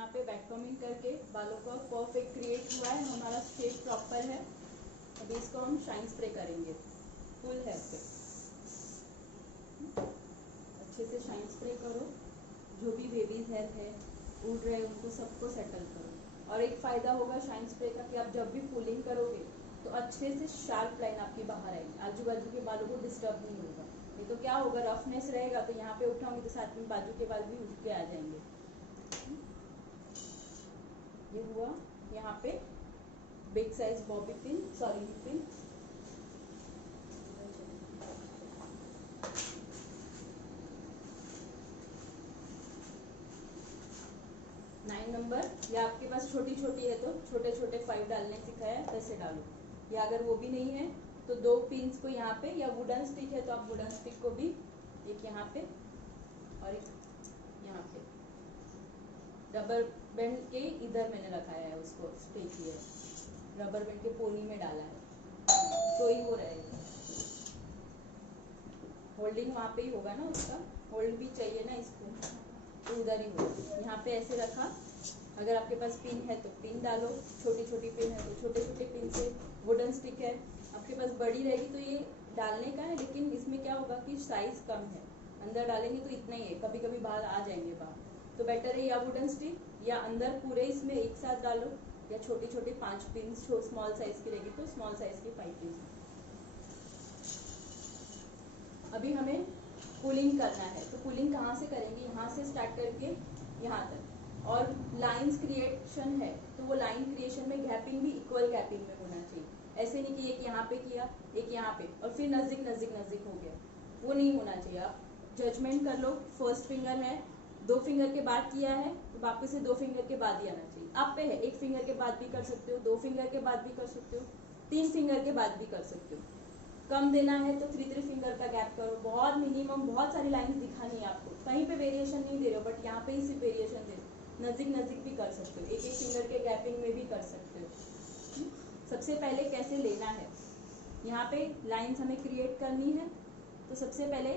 यहाँ पे वैक्यूमिंग करके बालों का कर्व एक क्रिएट हुआ है, हमारा शेप प्रॉपर है। अभी इसको हम शाइन स्प्रे करेंगे फुल हेयर पे। अच्छे से शाइन स्प्रे करो, जो भी बेबीज हेयर है उड़ रहे उनको सबको सेटल करो। और एक फायदा होगा शाइन स्प्रे का कि आप जब भी पुलिंग करोगे तो अच्छे से शार्प लाइन आपकी बाहर आएगी, आजू बाजू के बालों को डिस्टर्ब नहीं होगा। नहीं तो क्या होगा, रफनेस रहेगा तो यहाँ पे उठाऊंगी तो साथ में बाजू के बाल भी उठ के आ जाएंगे। ये हुआ यहाँ पे big size bobby pin, sorry pin. Nine number, या आपके पास छोटी छोटी है तो छोटे छोटे 5 डालने सिखाया वैसे डालो, या अगर वो भी नहीं है तो 2 पिन्स को यहाँ पे, या वुडन स्टिक है तो आप वुडन स्टिक को भी एक यहाँ पे और एक यहाँ पे रबर बैंड के इधर मैंने लगाया है, उसको स्टे किया है, रबर बैंड के पोनी में डाला है तो ही वो रहेगा। होल्डिंग वहाँ पे ही होगा ना, उसका होल्ड भी चाहिए ना इसको, तो उधर ही होगा। यहाँ पे ऐसे रखा, अगर आपके पास पिन है तो पिन डालो, छोटी छोटी पिन है तो छोटे छोटे पिन से। वुडन स्टिक है आपके पास बड़ी रहेगी तो ये डालने का है, लेकिन इसमें क्या होगा कि साइज कम है, अंदर डालेंगे तो इतना ही है, कभी कभी बाल आ जाएंगे बाहर, तो बेटर है या वुडन स्टिक या अंदर पूरे इसमें एक साथ डालो, या छोटी छोटी 5 पिन स्मॉल साइज की रहेगी तो स्मॉल साइज की 5 पिन। अभी हमें पुलिंग करना है, तो पुलिंग कहाँ से करेंगे, यहाँ से स्टार्ट करके यहाँ तक। और लाइंस क्रिएशन है तो वो लाइन क्रिएशन में गैपिंग भी इक्वल गैपिंग में होना चाहिए। ऐसे नहीं कि एक यहाँ पे किया एक यहाँ पे और फिर नजदीक नजदीक नजदीक हो गया, वो नहीं होना चाहिए। आप जजमेंट कर लो, फर्स्ट फिंगर है 2 फिंगर के बाद किया है तो वापस से 2 फिंगर के बाद ही आना चाहिए। आप पे है 1 फिंगर के बाद भी कर सकते हो, 2 फिंगर के बाद भी कर सकते हो, 3 फिंगर के बाद भी कर सकते हो। कम देना है तो 3 फिंगर का गैप करो। बहुत मिनिमम बहुत सारी लाइंस दिखानी है आपको, कहीं पे वेरिएशन नहीं दे रहे हो बट यहाँ पे ही सिर्फ वेरिएशन दे रहे हो। नजदीक नजदीक भी कर सकते हो, एक एक फिंगर के गैपिंग में भी कर सकते हो। सबसे पहले कैसे लेना है, यहाँ पे लाइंस हमें क्रिएट करनी है तो सबसे पहले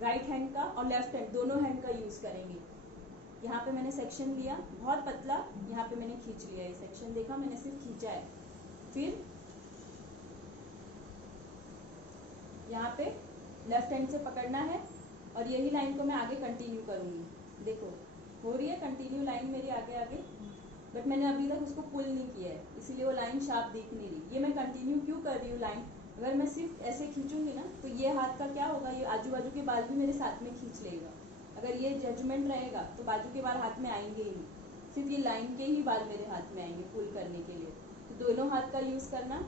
राइट हैंड का और लेफ्ट हैंड दोनों हैंड का यूज करेंगे। यहाँ पे मैंने सेक्शन लिया बहुत पतला, यहाँ पे मैंने खींच लिया, ये सेक्शन देखा मैंने सिर्फ खींचा है। फिर यहाँ पे लेफ्ट हैंड से पकड़ना है और यही लाइन को मैं आगे कंटिन्यू करूंगी। देखो हो रही है कंटिन्यू लाइन मेरी आगे आगे, बट मैंने अभी तक उसको पुल नहीं किया है इसीलिए वो लाइन शार्प दिख नहीं रही। ये मैं कंटिन्यू क्यों कर रही हूँ लाइन, अगर मैं सिर्फ ऐसे खींचूंगी ना तो ये हाथ का क्या होगा, ये आजू बाजू के बाल भी मेरे साथ में खींच लेगा। अगर ये जजमेंट रहेगा तो बाजू के बाल हाथ में आएंगे ही नहीं, सिर्फ ये लाइन के ही बाल मेरे हाथ में आएंगे पुल करने के लिए। तो दोनों हाथ का यूज करना,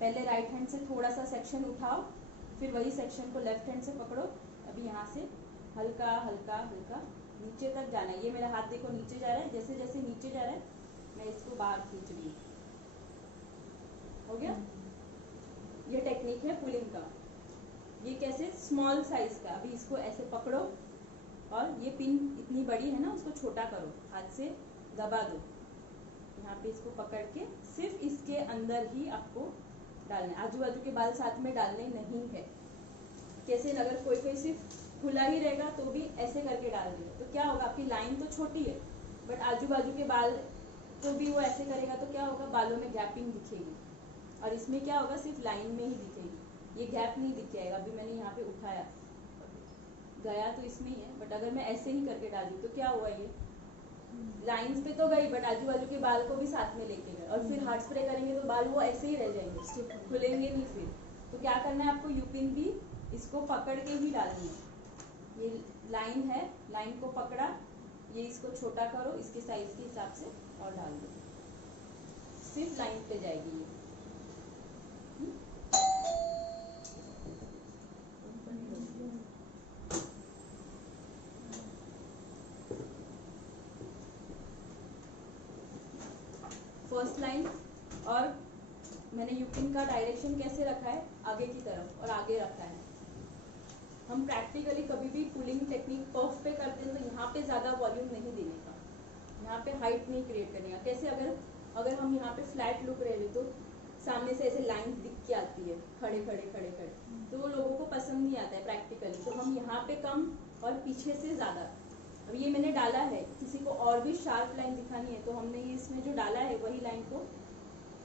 पहले राइट हैंड से थोड़ा सा सेक्शन उठाओ, फिर वही सेक्शन को लेफ्ट हैंड से पकड़ो। अभी यहाँ से हल्का हल्का हल्का नीचे तक जाना है, ये मेरा हाथ देखो नीचे जा रहा है, जैसे जैसे नीचे जा रहा है मैं इसको बाहर खींच रही हूँ। हो गया, ये टेक्निक है पुलिंग का। ये कैसे, स्मॉल साइज का। अभी इसको ऐसे पकड़ो और ये पिन इतनी बड़ी है ना उसको छोटा करो, हाथ से दबा दो, यहाँ पे इसको पकड़ के सिर्फ इसके अंदर ही आपको डालना है, आजू बाजू के बाल साथ में डालने नहीं है। कैसे, अगर कोई कोई सिर्फ खुला ही रहेगा तो भी ऐसे करके डाल दिया तो क्या होगा, आपकी लाइन तो छोटी है बट आजू बाजू के बाल तो भी वो ऐसे करेगा तो क्या होगा, बालों में गैपिंग दिखेगी। और इसमें क्या होगा, सिर्फ लाइन में ही दिखेगी, ये गैप नहीं दिखेगा। अभी मैंने यहाँ पे उठाया गया तो इसमें ही है, बट अगर मैं ऐसे ही करके डाली तो क्या हुआ, ये लाइंस पे तो गई बट आजू बाजू के बाल को भी साथ में लेके गए। और फिर हार्ड स्प्रे करेंगे तो बाल वो ऐसे ही रह जाएंगे, खुलेंगे नहीं फिर। तो क्या करना है आपको, यूपिन भी इसको पकड़ के ही डालनी है। ये लाइन है, लाइन को पकड़ा, ये इसको छोटा करो इसके साइज के हिसाब से और डाल दो, सिर्फ लाइन पे जाएगी ये। फर्स्ट लाइन, और मैंने यूपिन का डायरेक्शन कैसे रखा है, आगे की तरफ और आगे रखा है। हम प्रैक्टिकली कभी भी पुलिंग टेक्निक पफ पे करते हैं तो यहाँ पे ज़्यादा वॉल्यूम नहीं देने का, यहाँ पे हाइट नहीं क्रिएट करने का। कैसे, अगर हम यहाँ पे फ्लैट लुक रहे तो सामने से ऐसे लाइन दिख के आती है खड़े खड़े खड़े खड़े, तो वो लोगों को पसंद नहीं आता है प्रैक्टिकली। तो हम यहाँ पे कम और पीछे से ज़्यादा, अब ये मैंने डाला है, किसी को और भी शार्प लाइन दिखानी है तो हमने ये इसमें जो डाला है वही लाइन को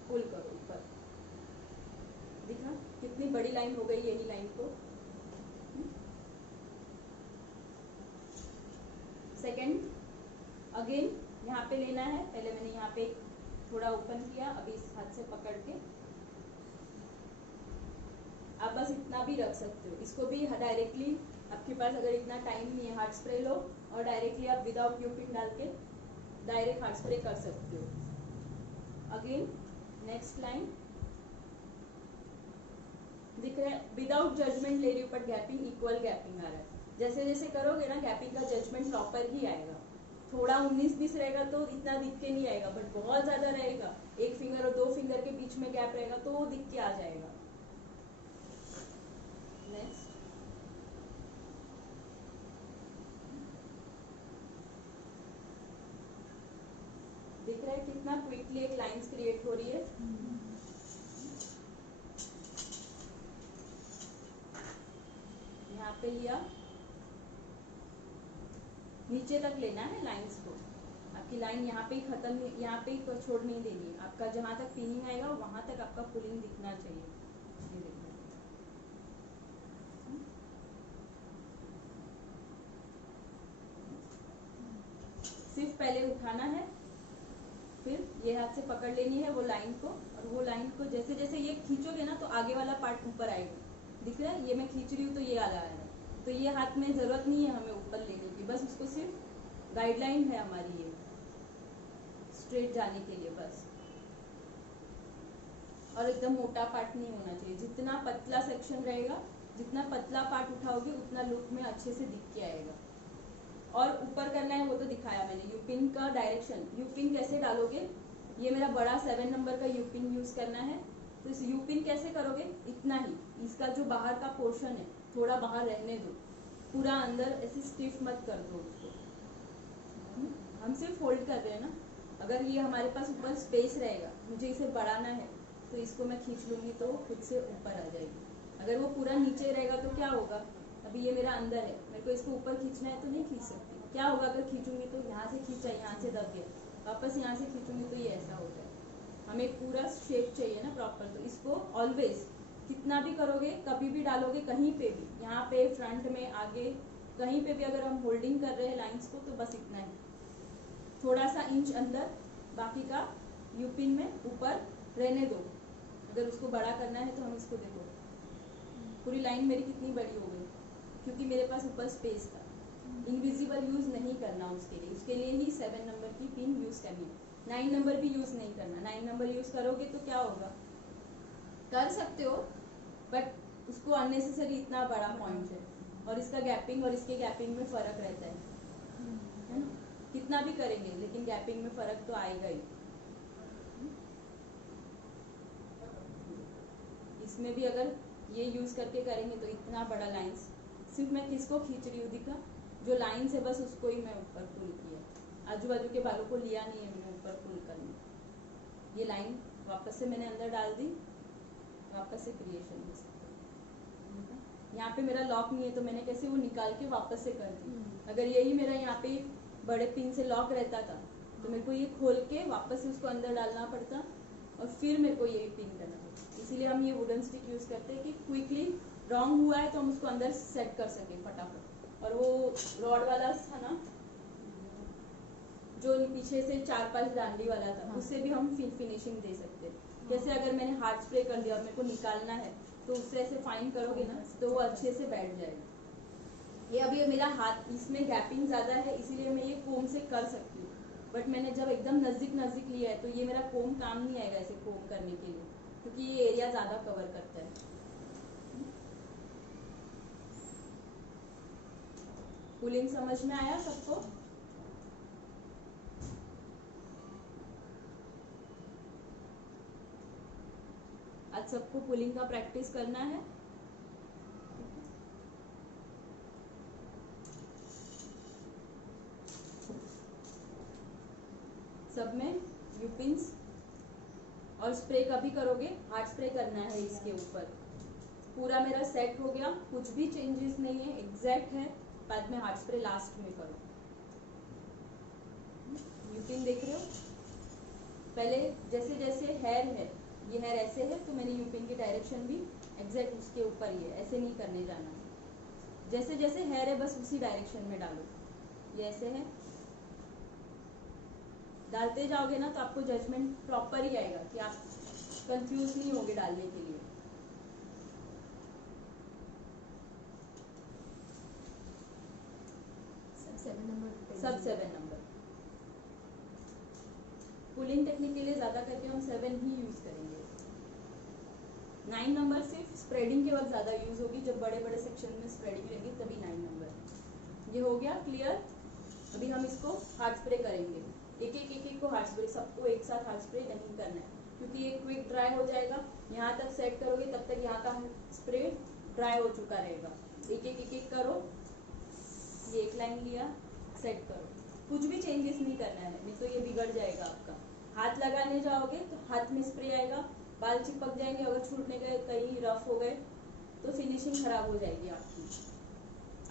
पुल करो ऊपर। दिखा कितनी बड़ी लाइन हो गई यही लाइन को। सेकंड अगेन यहाँ पे लेना है, पहले मैंने यहाँ पे थोड़ा ओपन किया, अभी इस हाथ से पकड़ के आप बस इतना भी रख सकते हो। इसको भी डायरेक्टली, आपके पास अगर इतना टाइम नहीं है, हार्ड स्प्रे लो और डायरेक्टली आप विदाउट यूपिन डाल के डायरेक्ट हार्ड स्प्रे कर सकते हो। अगेन नेक्स्ट लाइन दिख रहा है, विदाउट जजमेंट ले रही हूँ बट गैपिंग इक्वल गैपिंग आ रहा है। जैसे जैसे करोगे ना गैपिंग का जजमेंट प्रॉपर ही आएगा। थोड़ा 19-20 रहेगा तो इतना दिख के नहीं आएगा, बट बहुत ज्यादा रहेगा, एक फिंगर और 2 फिंगर के बीच में गैप रहेगा तो वो दिख के आ जाएगा। नेक्स्ट दिख रहा है कितना क्विकली एक लाइंस क्रिएट हो रही है। यहाँ पे लिया, नीचे तक लेना है लाइंस को। आपकी लाइन यहाँ पे ही खत्म, यहाँ पे ही छोड़ नहीं देनी है। आपका जहां तक पिनिंग आएगा वहां तक आपका पुलिंग दिखना चाहिए। ये देखना सिर्फ पहले उठाना है, फिर ये हाथ से पकड़ लेनी है वो लाइन को, और वो लाइन को जैसे जैसे ये खींचोगे ना तो आगे वाला पार्ट ऊपर आएगा। दिख रहा है, ये मैं खींच रही हूँ तो ये आ रहा है, तो ये हाथ में जरूरत नहीं है हमें ऊपर लेने की, बस उसको सिर्फ गाइडलाइन है हमारी ये स्ट्रेट जाने के लिए बस। और एकदम मोटा पार्ट नहीं होना चाहिए, जितना पतला सेक्शन रहेगा, जितना पतला पार्ट उठाओगे उतना लुक में अच्छे से दिख के आएगा। और ऊपर करना है वो तो दिखाया मैंने, यूपिन का डायरेक्शन, यूपिन कैसे डालोगे। ये मेरा बड़ा 7 नंबर का यूपिन यूज करना है, तो इस यूपिन कैसे करोगे, इतना ही, इसका जो बाहर का पोर्शन है थोड़ा बाहर रहने दो, पूरा अंदर ऐसे स्टिफ मत कर दो उसको। हम सिर्फ फोल्ड कर रहे हैं ना, अगर ये हमारे पास ऊपर स्पेस रहेगा, मुझे इसे बढ़ाना है तो इसको मैं खींच लूंगी तो खुद से ऊपर आ जाएगी। अगर वो पूरा नीचे रहेगा तो क्या होगा, अभी ये मेरा अंदर है, मेरे को इसको ऊपर खींचना है तो नहीं खींच सकती। क्या होगा अगर खींचूंगी तो यहाँ से खींचा, यहाँ से दब गया, वापस यहाँ से खींचूंगी तो ये ऐसा हो जाए। हमें पूरा शेप चाहिए ना प्रॉपर, तो इसको ऑलवेज कितना भी करोगे, कभी भी डालोगे कहीं पे भी, यहाँ पे फ्रंट में आगे कहीं पे भी अगर हम होल्डिंग कर रहे हैं लाइंस को तो बस इतना ही, थोड़ा सा इंच अंदर, बाकी का यूपिन में ऊपर रहने दो। अगर उसको बड़ा करना है तो हम इसको देखो, पूरी लाइन मेरी कितनी बड़ी हो गई क्योंकि मेरे पास ऊपर स्पेस था। इनविजिबल यूज नहीं करना उसके लिए ही 7 नंबर की पिन यूज करनी है, 9 नंबर भी यूज नहीं करना। 9 नंबर यूज करोगे तो क्या होगा, कर सकते हो बट उसको अननेसेसरी इतना बड़ा पॉइंट है, और इसका गैपिंग और इसके गैपिंग में फर्क रहता है ना, कितना भी करेंगे लेकिन गैपिंग में फर्क तो आएगा ही। इसमें भी अगर ये यूज करके करेंगे तो इतना बड़ा लाइंस, सिर्फ मैं किसको खींच रही हूँ दिखा, जो लाइंस है बस उसको ही मैं ऊपर पुल किया, आजू बाजू के बालों को लिया नहीं है मैंने ऊपर पुल करने। ये लाइन वापस से मैंने अंदर डाल दी, वापस से क्रिएशन हो सकता है। यहाँ पे मेरा लॉक नहीं है तो मैंने कैसे वो निकाल के वापस से कर दी। अगर यही मेरा यहाँ पे बड़े पिन से लॉक रहता था तो मेरे को ये खोल के वापस से उसको अंदर डालना पड़ता और फिर मेरे को ये पिन करना पड़ता। इसीलिए हम ये वुडन स्टिक यूज करते हैं कि क्विकली रॉन्ग हुआ है तो हम उसको अंदर सेट कर सके फटाफट। और वो रॉड वाला था ना जो पीछे से 4-5 डांडी वाला था, उससे भी हम फिनिशिंग दे सकते हैं। जैसे अगर मैंने हार्ड स्प्रे कर दिया और मेरे को निकालना है तो उससे ऐसे फाइन करोगे ना तो वो अच्छे से बैठ जाएगा। ये अभी मेरा हाथ, इसमें गैपिंग ज्यादा है इसीलिए मैं ये कोम से कर सकती हूँ, बट मैंने जब एकदम नजदीक लिया है तो ये मेरा कोम काम नहीं आएगा ऐसे कोम करने के लिए, क्योंकि ये एरिया ज्यादा कवर करता है। पुलिंग समझ में आया सबको? आज सबको पुलिंग का प्रैक्टिस करना है। सब में यूपिन्स और स्प्रे कभी करोगे, हार्ड स्प्रे करना है इसके ऊपर। पूरा मेरा सेट हो गया, कुछ भी चेंजेस नहीं है, एग्जैक्ट है, बाद में हार्ड स्प्रे लास्ट में करो। यू पिन देख रहे हो, पहले जैसे जैसे हेयर है, ये हेयर ऐसे है तो मैंने यू पिन की डायरेक्शन भी एग्जैक्ट उसके ऊपर ही है, ऐसे नहीं करने जाना। जैसे जैसे हेयर है बस उसी डायरेक्शन में डालो। ये ऐसे है, डालते जाओगे ना तो आपको जजमेंट प्रॉपर ही आएगा कि आप कंफ्यूज नहीं होगे डालने के लिए। सब 7 नंबर। पुलिंग टेक्निक के लिए ज्यादा करके हम 7 ही यूज करेंगे। 9 नंबर सिर्फ स्प्रेडिंग के वक्त ज्यादा यूज होगी, जब बड़े बड़े सेक्शन में स्प्रेडिंग रहेगी तभी 9 नंबर। ये हो गया क्लियर। अभी हम इसको हार्ड स्प्रे करेंगे, एक एक को हार्ड स्प्रे, सबको एक साथ हार्ड स्प्रे नहीं करना है क्योंकि ये क्विक ड्राई हो जाएगा। यहाँ तक सेट करोगे तब तक यहाँ का स्प्रे ड्राई हो चुका रहेगा। एक एक करो, ये एक लाइन लिया, सेट करो, कुछ भी चेंजेस नहीं करना है, नहीं तो ये बिगड़ जाएगा आपका। हाथ लगाने जाओगे तो हाथ में स्प्रे आएगा, बाल चिपक जाएंगे, अगर छूटने गए कहीं रफ हो गए तो फिनिशिंग खराब हो जाएगी आपकी।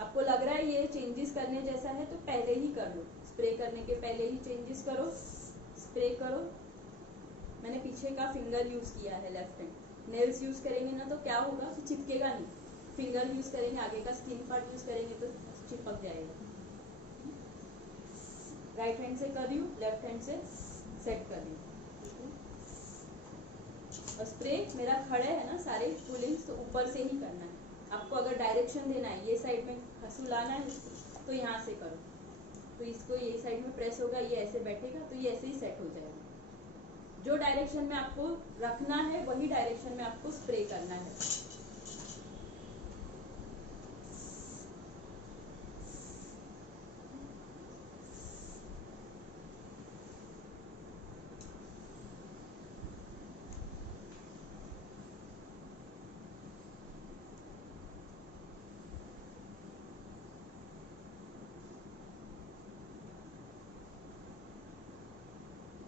आपको लग रहा है ये चेंजेस करने जैसा है तो पहले ही कर लो, स्प्रे करने के पहले ही चेंजेस करो, स्प्रे करो। मैंने पीछे का फिंगर यूज किया है, लेफ्ट हैंड। नेल्स यूज करेंगे ना तो क्या होगा कि चिपकेगा नहीं, फिंगर यूज करेंगे, आगे का स्किन पार्ट यूज करेंगे तो चिपक जाएगा। राइट हैंड से कर रही हूँ, लेफ्ट हैंड से सेट कर रही हूँ। और स्प्रे मेरा खड़े है ना सारे पुलिंग्स, तो ऊपर से ही करना है आपको। अगर डायरेक्शन देना है, ये साइड में सुलाना है तो यहाँ से करो, तो इसको ये साइड में प्रेस होगा, ये ऐसे बैठेगा तो ये ऐसे ही सेट हो जाएगा। जो डायरेक्शन में आपको रखना है वही डायरेक्शन में आपको स्प्रे करना है।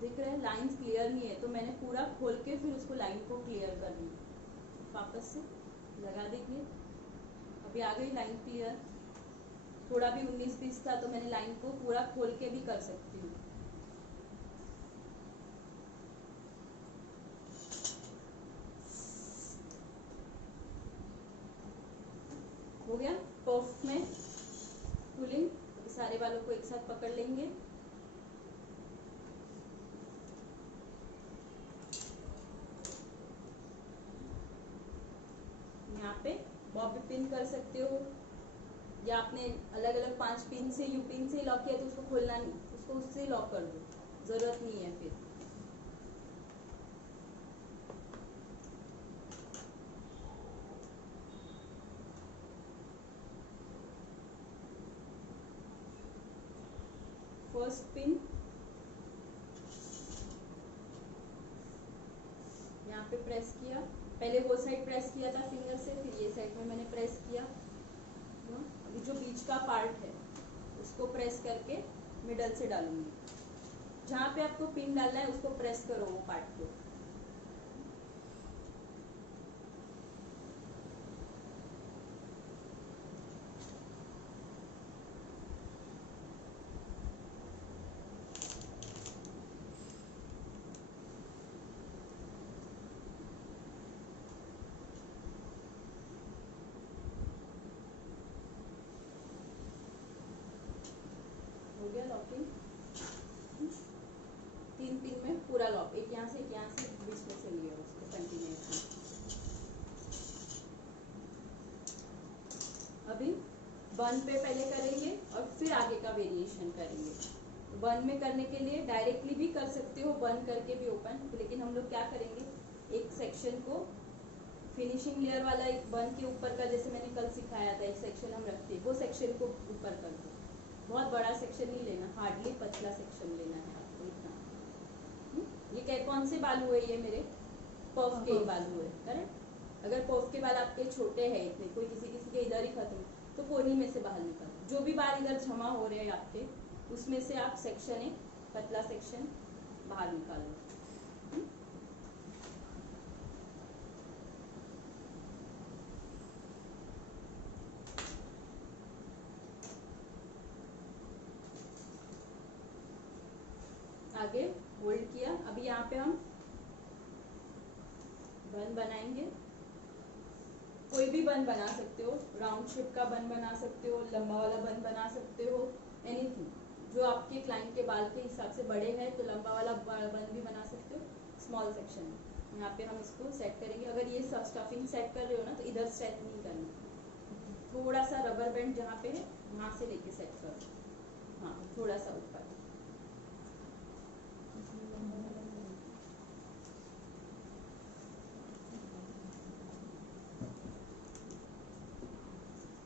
दिख रहा है लाइंस क्लियर नहीं है, तो मैंने पूरा खोल के फिर उसको लाइन को क्लियर कर दी। वापस से लगा देंगे, अभी आ गई लाइन क्लियर। थोड़ा भी 19-20 था तो मैंने लाइन को पूरा खोल के भी कर सकती हूँ। हो गया पफ में पुलिंग। सारे बालों को एक साथ पकड़ लेंगे, यहाँ पे बॉबी पिन कर सकते हो, या आपने अलग अलग 5 पिन से यू पिन से लॉक किया तो उसको खोलना नहीं, उसको उससे लॉक कर दो, जरूरत नहीं है फिर। फर्स्ट पिन यहाँ पे प्रेस किया, पहले वो साइड प्रेस किया था फिंगर से, फिर ये साइड में मैंने प्रेस किया। अभी जो बीच का पार्ट है उसको प्रेस करके मिडल से डालूंगी। जहाँ पे आपको पिन डालना है उसको प्रेस करो, वो पार्ट को। हो गया लॉकिंग। 3 पिन में पूरा लॉक, एक यहाँ से एक यहाँ से, बीच में से लिया उसको कंटिन्यूसली। अभी बन पे पहले करेंगे और फिर आगे का वेरिएशन करेंगे। बन में करने के लिए डायरेक्टली भी कर सकते हो, बन करके भी ओपन, लेकिन हम लोग क्या करेंगे, एक सेक्शन को फिनिशिंग लेयर वाला एक बन के ऊपर का, जैसे मैंने कल सिखाया था, एक सेक्शन हम रखते हैं, वो सेक्शन को ऊपर कर दो। बहुत बड़ा सेक्शन नहीं लेना, हार्डली पतला सेक्शन लेना है आपको इतना। ये क्या कौन से बाल हुए, ये मेरे पफ के बाल हुए, करेक्ट। अगर पफ के बाल आपके छोटे हैं इतने, कोई किसी किसी के इधर ही खत्म, तो कोनी में से बाहर निकालो। जो भी बाल इधर जमा हो रहे हैं आपके, उसमें से आप सेक्शन, एक पतला सेक्शन बाहर निकालो। आगे होल्ड किया। अभी यहाँ पे हम बन बनाएंगे। कोई भी बन बना सकते हो, राउंड शेप का बन बना सकते हो, लंबा वाला बन बना सकते हो, एनीथिंग जो आपके क्लाइंट के बाल के हिसाब से बड़े हैं तो लंबा वाला बन भी बना सकते हो। स्मॉल सेक्शन में यहाँ पे हम इसको सेट करेंगे। अगर ये स्टफिंग सेट कर रहे हो ना तो इधर सेट नहीं करना, थोड़ा सा रबर बैंड जहाँ पे है वहाँ से लेके सेट करो। हाँ, थोड़ा सा ऊपर।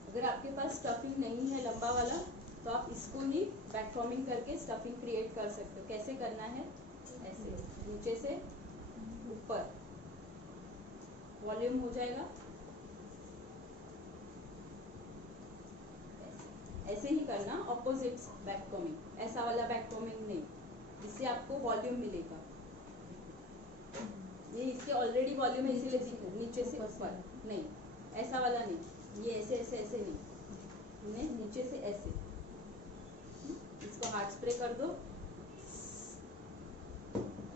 अगर आपके पास स्टफिंग नहीं है लंबा वाला तो आप इसको ही बैक फॉर्मिंग करके स्टफिंग क्रिएट कर सकते हो। कैसे करना है? ऐसे नीचे से ऊपर वॉल्यूम हो जाएगा, ऐसे ही करना। ऑपोजिट बैक कॉमिंग, ऐसा वाला बैक कॉमिंग नहीं, इससे आपको वॉल्यूम मिलेगा। ये इसके ऑलरेडी वॉल्यूम है इसीलिए दिख रहा है। नीचे से ऊपर नहीं, ऐसा वाला नहीं, ये ऐसे ऐसे ऐसे नहीं, नीचे से ऐसे। इसको हार्ड स्प्रे कर दो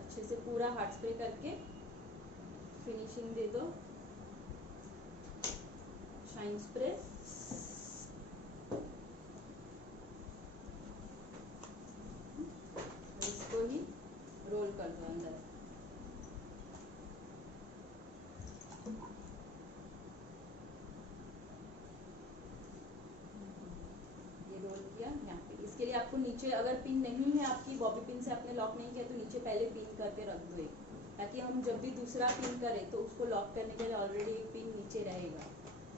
अच्छे से, पूरा हार्ड स्प्रे करके फिनिशिंग दे दो। शाइन स्प्रे, इसको ही रोल कर दो अंदर। ये रोल किया यहाँ पे। इसके लिए आपको नीचे अगर पिन नहीं है आपकी, बॉबी पिन से आपने लॉक नहीं किया तो नीचे पहले पिन करके रख दो एक, ताकि हम जब भी दूसरा पिन करें तो उसको लॉक करने के लिए ऑलरेडी एक पिन नीचे रहेगा।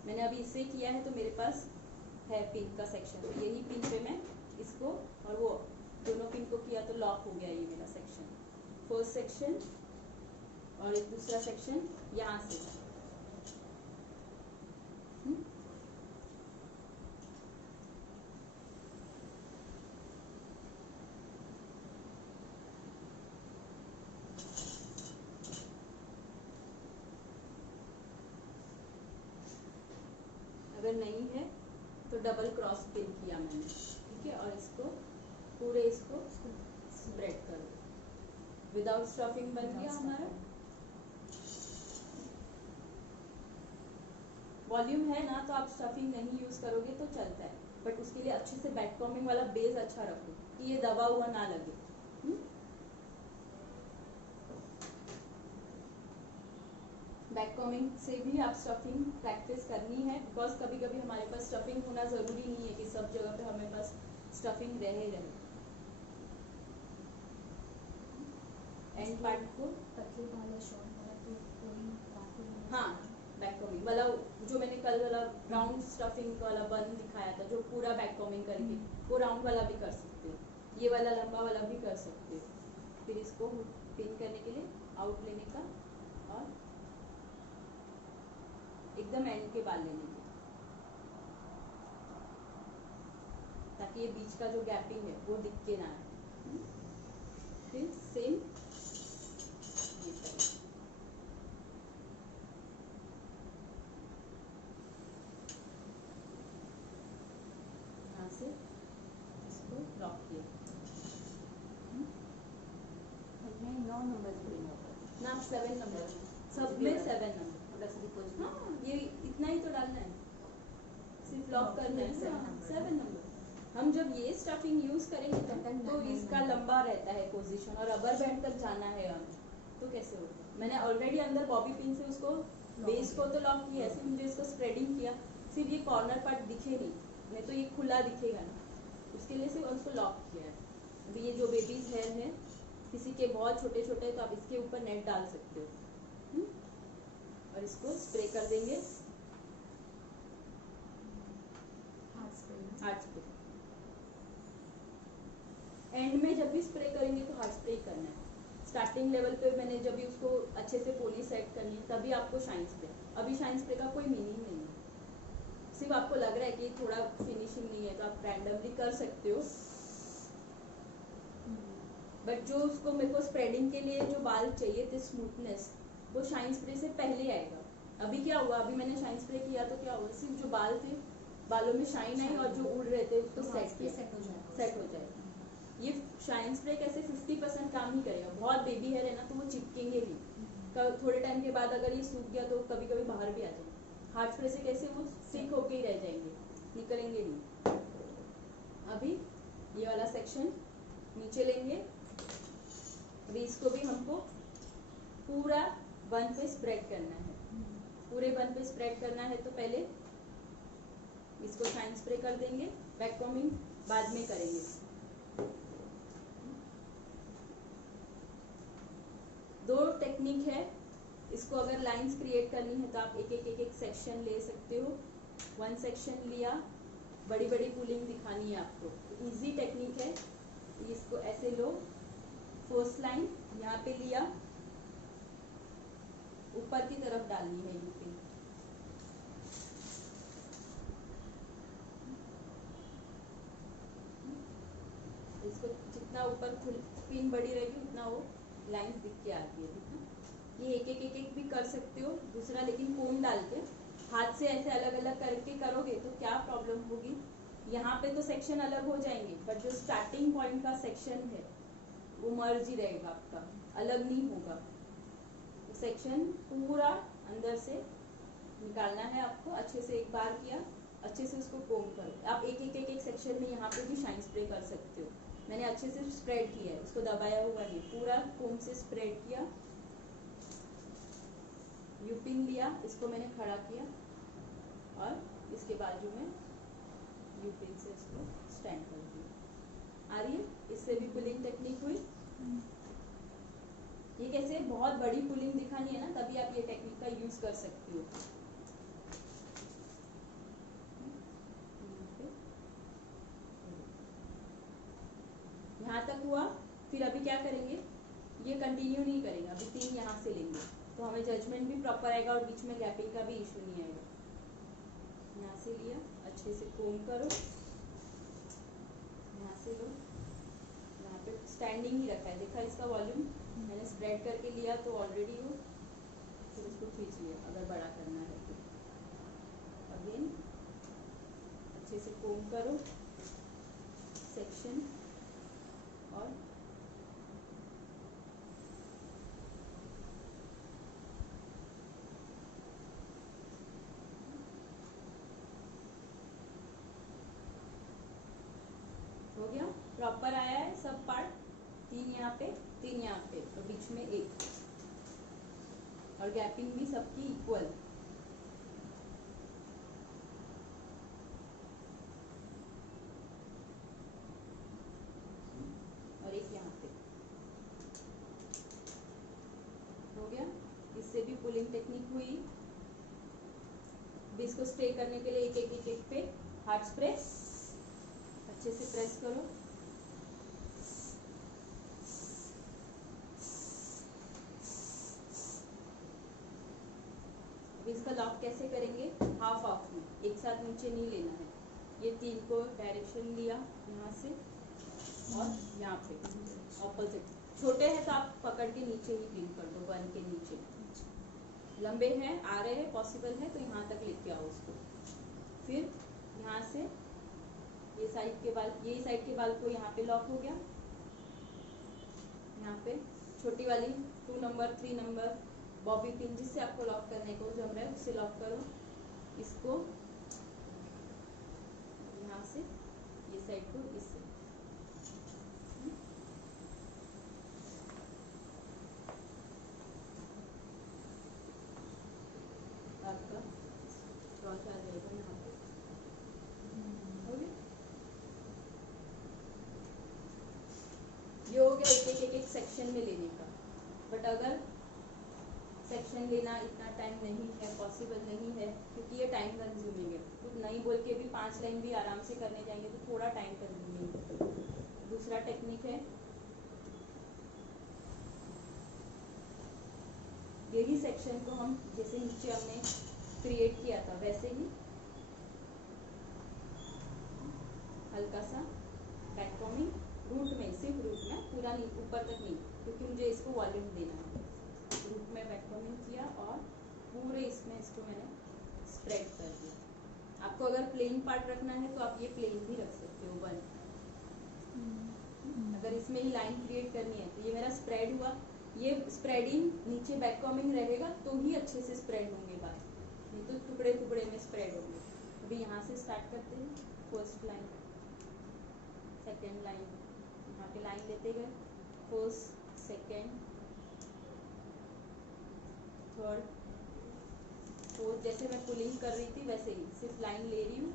मैंने अभी इससे किया है तो मेरे पास है पिन का सेक्शन, तो यही पिन पे मैं इसको और वो दोनों पिन को किया तो लॉक हो गया ये मेरा सेक्शन। फर्स्ट सेक्शन और एक दूसरा सेक्शन यहाँ से। अगर नहीं है तो डबल क्रॉस पिन किया मैंने, ठीक है। और इसको पूरे इसको स्प्रेड कर दो। विदाउट स्टफिंग बन गया हमारा। वॉल्यूम है ना तो आप स्टफिंग नहीं यूज करोगे तो चलता है, बट उसके लिए अच्छे से बैक कॉमिंग वाला बेस अच्छा रखो कि ये दबा हुआ ना लगे। बैक कॉमिंग से भी आप स्टफिंग प्रैक्टिस करनी है, बिकॉज कभी कभी हमारे पास स्टफिंग होना जरूरी नहीं है कि सब जगह पे हमारे पास स्टफिंग रहे। एंड पार्ट को पतले वाला शॉर्ट वाला तो कोई हाँ, बैक कॉमिंग वाला जो मैंने कल वाला राउंड स्टफिंग वाला बन दिखाया था जो पूरा बैक कॉमिंग करके, वो राउंड वाला भी कर सकते हो, ये वाला लंबा वाला भी कर सकते हो। फिर इसको पिन करने के लिए आउट लेने का और एकदम एंड के बाल लेने के, ताकि ये बीच का जो गैपिंग है वो दिख के ना आए। फिर सेम यहाँ से इसको लॉक किया। 9 नंबर ना 7 नंबर, सब में 7 नंबर। हाँ, ये इतना ही तो डालना है, सिर्फ लॉक करना है 7 नंबर। हम जब ये स्टफिंग यूज करेंगे तो इसका लंबा रहता है पोजीशन और रबर बैंड तक जाना है हमें, तो कैसे होगा। मैंने ऑलरेडी अंदर बॉबी पिन से उसको बेस को तो लॉक किया, सिर्फ मुझे इसको स्प्रेडिंग किया, सिर्फ ये कॉर्नर पार्ट दिखे नहीं तो ये खुला दिखेगा ना, उसके लिए सिर्फ उसको लॉक किया है। अभी ये जो बेबीज हेयर है किसी के बहुत छोटे छोटे तो आप इसके ऊपर नेट डाल सकते हो। और इसको स्प्रे कर देंगे हार्ड स्प्रे। एंड में जब भी स्प्रे करेंगे तो हार्ड स्प्रे करना है। स्टार्टिंग लेवल पे मैंने जब भी उसको अच्छे से पोनी सेट करनी है तभी आपको शाइन स्प्रे। अभी शाइन स्प्रे का कोई मीनिंग नहीं है, सिर्फ आपको लग रहा है कि थोड़ा फिनिशिंग नहीं है तो आप रैंडमली कर सकते हो, बट जो उसको मेरे को स्प्रेडिंग के लिए जो बाल चाहिए थे स्मूथनेस, वो शाइन स्प्रे से पहले आएगा। अभी क्या हुआ, अभी मैंने शाइन स्प्रे किया तो क्या हुआ, सिर्फ जो बाल थे बालों में शाइन आई और जो उड़ रहे थे उसको सेट हो जाएगा। ये शाइन स्प्रे कैसे 50% काम ही करेगा, बहुत बेबी हेयर है ना तो वो चिपकेंगे भी, थोड़े टाइम के बाद अगर ये सूख गया तो कभी कभी बाहर भी आ जाएंगे। हार्ड स्प्रे से कैसे वो स्टिक होके ही रह जाएंगे, निकलेंगे नहीं। अभी ये वाला सेक्शन नीचे लेंगे, अभी इसको भी हमको पूरा बन पे स्प्रेड करना है, पूरे बन पे स्प्रेड करना है। तो पहले इसको शाइन स्प्रे कर देंगे, बैक कॉम्बिंग बाद में करेंगे। दो टेक्निक है, इसको अगर लाइंस क्रिएट करनी है तो आप एक एक सेक्शन ले सकते हो। वन सेक्शन लिया, बड़ी बड़ी पुलिंग दिखानी है आपको, इजी टेक्निक है। इसको ऐसे लो, फर्स्ट लाइन यहाँ पे लिया, ऊपर की तरफ डालनी है यूपी, इसको जितना ऊपर पिन बड़ी रहेगी उतना वो लाइंस दिख के आती है, ठीक है। ये एक एक भी कर सकते हो। दूसरा, लेकिन कोन डाल के हाथ से ऐसे अलग अलग करके करोगे तो क्या प्रॉब्लम होगी, यहाँ पे तो सेक्शन अलग हो जाएंगे बट जो स्टार्टिंग पॉइंट का सेक्शन है वो मर्ज ही रहेगा, आपका अलग नहीं होगा। तो सेक्शन पूरा अंदर से निकालना है आपको। अच्छे से एक बार किया, अच्छे से उसको कोम करो। आप एक सेक्शन में यहाँ पे भी शाइन स्प्रे कर सकते हो। मैंने अच्छे से स्प्रेड किया है, उसको दबाया हुआ नहीं, पूरा कोम से स्प्रेड किया। यूपिन लिया, इसको मैंने खड़ा किया और इसके बाजू में यूपिन से इसको स्टैंड कर दिया। आ रही है, इससे भी पुलिंग टेक्निक हुई। ये कैसे बहुत बड़ी पुलिंग दिखानी है ना, तभी आप ये टेक्निक का यूज कर सकते हो। यहाँ तक हुआ, फिर अभी क्या करेंगे, ये कंटिन्यू नहीं करेंगे, अभी 3 यहाँ से लेंगे तो हमें जजमेंट भी प्रॉपर आएगा और बीच में गैपिंग का भी इशू नहीं आएगा। यहाँ से लिया, अच्छे से कोम करो, यहाँ से लो, यहाँ पे स्टैंडिंग ही रखा है, देखा इसका वॉल्यूम मैंने स्प्रेड करके लिया तो ऑलरेडी हो, फिर उसको खींच लिया अगर बड़ा करना है तो। अगेन अच्छे से कोम करो सेक्शन और हो गया, प्रॉपर आया है सब पार्ट। 3 यहाँ पे, 3 यहाँ पे, तो बीच में 1 और गैपिंग भी सबकी इक्वल। और 1 यहाँ पे हो गया। इससे भी पुलिंग टेक्निक हुई। इसको स्टे करने के लिए एक पे हार्ड स्प्रे अच्छे से प्रेस करो। इसका लॉक कैसे करेंगे, हाफ हाफ में, एक साथ नीचे नहीं लेना है। ये 3 को डायरेक्शन लिया यहाँ से और यहाँ पे ऑपोजिट। छोटे हैं तो आप पकड़ के नीचे ही पिन कर दो, बन के नीचे। लंबे हैं, आ रहे हैं, पॉसिबल है तो यहाँ तक लेके आओ उसको। फिर यहाँ से ये साइड के बाल, ये साइड के बाल को यहाँ पे लॉक हो गया। यहाँ पे छोटी वाली 2 नंबर 3 नंबर बॉबी पिन, जिससे आपको लॉक करने को जम रहा है उससे लॉक करो। इसको यहाँ से ये साइड को इससे, आपका क्रॉस आ जाएगा यहाँ पे। हो गया, ये हो गया एक सेक्शन में लेने का। बट अगर सेक्शन लेना इतना टाइम नहीं है, पॉसिबल नहीं है, क्योंकि ये टाइम कंज्यूमिंग है। तो नहीं बोल के भी 5 लाइन भी आराम से करने जाएंगे तो थोड़ा टाइम कंज्यूमिंग है। दूसरा टेक्निक है, यही सेक्शन को हम जैसे नीचे हमने क्रिएट किया था वैसे ही हल्का सा बैक कॉम्बिंग, रूट में, सिर्फ रूट में, पूरा नहीं, ऊपर तक नहीं, क्योंकि मुझे इसको वॉल्यूम देना है। रूट में बैक कॉम्बिंग किया और पूरे इसमें इसको मैंने स्प्रेड कर दिया। आपको अगर प्लेन पार्ट रखना है तो आप ये प्लेन भी रख सकते हो, 1। अगर इसमें ही लाइन क्रिएट करनी है। तो ये मेरा स्प्रेड हुआ, ये स्प्रेडिंग नीचे बैक कॉमिंग रहेगा तो ही अच्छे से स्प्रेड होंगे बाल, नहीं तो टुकड़े टुकड़े में स्प्रेड होंगे। अभी यहाँ से स्टार्ट करते हैं, फर्स्ट लाइन, सेकेंड लाइन, यहाँ पे लाइन लेते गए, फर्स्ट, सेकेंड, थर्ड, फोर्थ। जैसे मैं पुलिंग कर रही थी वैसे ही सिर्फ लाइन ले रही हूँ,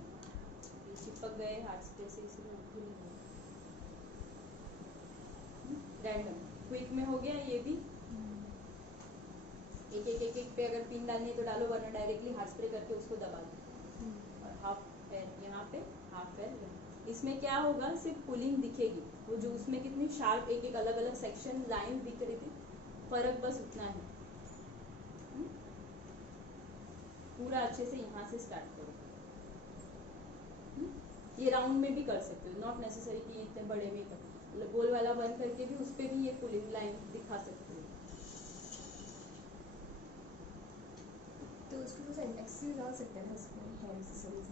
चिपक गए हाथ से जैसे, इसलिए रैंडम क्विक में हो गया ये भी। एक पे अगर पिन डालनी है तो डालो, वरना डायरेक्टली हाथ स्प्रे करके उसको दबा दो। और हाफ पैर यहाँ पे, हाफ पैर यहाँ। इसमें क्या होगा, सिर्फ पुलिंग दिखेगी, वो जो उसमें कितनी शार्प एक एक अलग अलग सेक्शन लाइन दिख रही थी, फर्क बस उतना है। पूरा अच्छे से यहाँ से स्टार्ट करो। ये राउंड में भी कर सकते हो, नॉट नेसेसरी कि इतने बड़े में कर, गोल वाला बंद करके भी उस पर भी ये पुलिंग लाइन दिखा सकते हो। तो उसको कुछ एक्सरसाइज डाल सकते हैं इसमें, हेयर एक्सरसाइज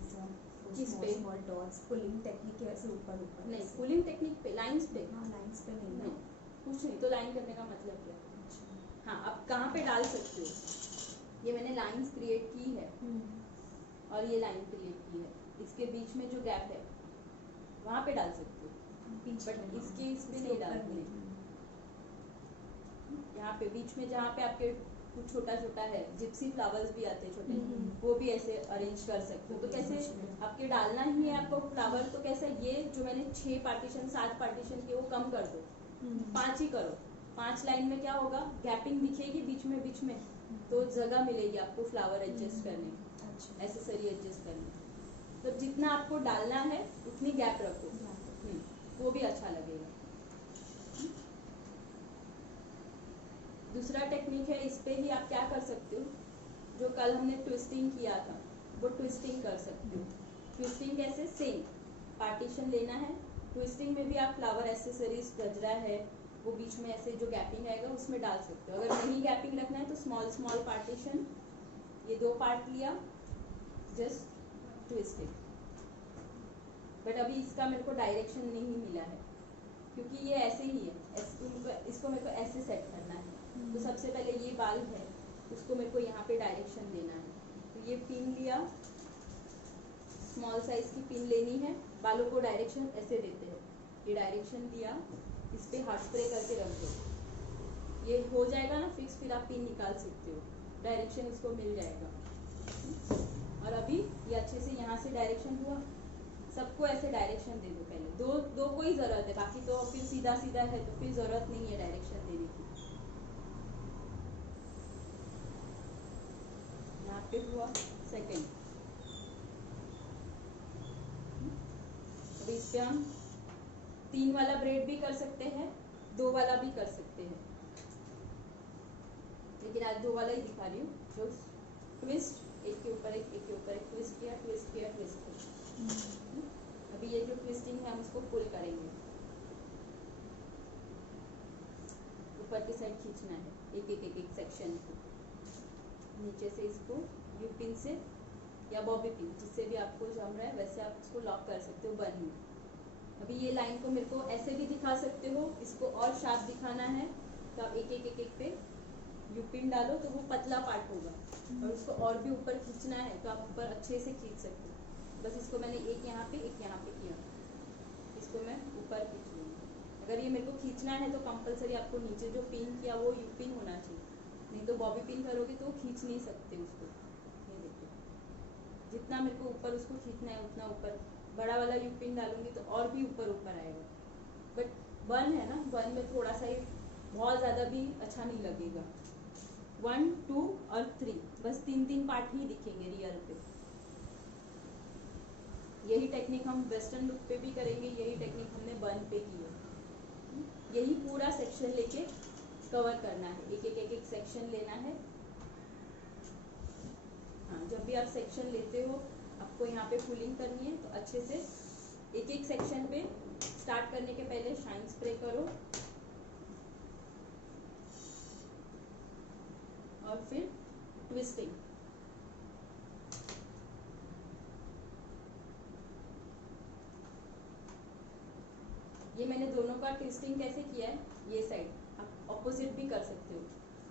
किस पे? स्मॉल डॉट्स, पुलिंग टेक्निक है वैसे ऊपर ऊपर नहीं, पुलिंग टेक्निक पे, लाइंस पे, हाँ लाइंस पे नहीं नहीं, ना। कुछ नहीं। तो लाइन करने का मतलब क्या है? अच्छा। हाँ, अब कहाँ पे डाल सकते हो, ये मैंने लाइंस क्रिएट की है और ये लाइन क्रिएट की है, इसके बीच में जो गैप है वहाँ पे डाल सकते हो, बट इसके इसमें नहीं डालते। यहाँ पे बीच में जहाँ पे आपके कुछ छोटा छोटा है, जिप्सी फ्लावर्स भी आते हैं छोटे, वो भी ऐसे अरेंज कर सकते हो। तो कैसे आपके डालना ही है आपको फ्लावर, तो कैसे ये जो मैंने 6 पार्टीशन 7 पार्टीशन के वो कम कर दो, 5 ही करो। 5 लाइन में क्या होगा, गैपिंग दिखेगी बीच में, तो जगह मिलेगी आपको फ्लावर एडजस्ट करने, एसेसरी एडजस्ट करने। तो जितना आपको डालना है उतनी गैप रखो, वो भी अच्छा लगेगा। दूसरा टेक्निक है, इस पे भी आप क्या कर सकते हो, जो कल हमने ट्विस्टिंग किया था वो ट्विस्टिंग कर सकते हो। ट्विस्टिंग कैसे, सेम पार्टीशन लेना है, ट्विस्टिंग में भी आप फ्लावर एसेसरीज, गजरा है, वो बीच में ऐसे जो गैपिंग आएगा उसमें डाल सकते हो। अगर नहीं गैपिंग रखना है तो स्मॉल स्मॉल पार्टीशन, ये 2 पार्ट लिया, जस्ट ट्विस्टिंग। बट अभी इसका मेरे को डायरेक्शन नहीं मिला है, क्योंकि ये ऐसे ही है, इसको मेरे को ऐसे सेट करना है। तो सबसे पहले ये बाल है, उसको मेरे को यहाँ पे डायरेक्शन देना है। तो ये पिन लिया, स्मॉल साइज की पिन लेनी है, बालों को डायरेक्शन ऐसे देते हैं, ये डायरेक्शन दिया, इस पे हाथ स्प्रे करके रख दो, ये हो जाएगा ना फिक्स, फिर आप पिन निकाल सकते हो, डायरेक्शन इसको मिल जाएगा। और अभी ये अच्छे से यहाँ से डायरेक्शन हुआ, सबको ऐसे डायरेक्शन दे दो पहले, दो को ही जरूरत है, बाकी तो फिर सीधा सीधा है तो फिर जरूरत नहीं है डायरेक्शन देने की। यहाँ पे हुआ सेकंड। अभी इस पे हम 3 वाला ब्रेड भी कर सकते हैं, 2 वाला भी कर सकते हैं, लेकिन आज 2 वाला ही दिखा रही हूँ। जो ट्विस्ट, एक के ऊपर एक, एक के ऊपर एक, ट्विस्ट किया ट्विस्ट किया ट्विस्ट किया। अभी ये जो ट्विस्टिंग है हम इसको पुल करेंगे, ऊपर की साइड खींचना है, एक सेक्शन को, नीचे से इसको यू पिन से या बॉबी पिन, जिससे भी आपको जम रहा है वैसे आप इसको लॉक कर सकते हो बन में। अभी ये लाइन को मेरे को ऐसे भी दिखा सकते हो, इसको और शार्प दिखाना है तो आप एक पे यू पिन डालो तो वो पतला पार्ट होगा, और उसको और भी ऊपर खींचना है तो आप ऊपर अच्छे से खींच सकते हो। बस इसको मैंने एक यहाँ पे किया, इसको मैं ऊपर खींच लूँगी। अगर ये मेरे को खींचना है तो कंपलसरी आपको नीचे जो पिन किया वो यू पिन होना चाहिए, नहीं तो बॉबी पिन करोगे तो खींच नहीं सकते उसको। ये देखो, जितना मेरे को ऊपर उसको खींचना है उतना ऊपर, बड़ा वाला यू पिन डालूंगी तो और भी ऊपर आएगा। बट बन है ना, बन में थोड़ा सा ही, बहुत ज़्यादा भी अच्छा नहीं लगेगा। 1, 2 और 3, बस 3 पार्ट ही दिखेंगे रियल पे। यही टेक्निक हम वेस्टर्न लुक पे भी करेंगे, यही टेक्निक हमने बन पे की है। यही पूरा सेक्शन लेके कवर करना है, एक सेक्शन लेना है। हाँ, जब भी आप सेक्शन लेते हो आपको यहाँ पे पुलिंग करनी है, तो अच्छे से एक सेक्शन पे स्टार्ट करने के पहले शाइन स्प्रे करो और फिर ट्विस्टिंग। ये मैंने दोनों का ट्विस्टिंग कैसे किया है, ये साइड आप ऑपोजिट भी कर सकते हो,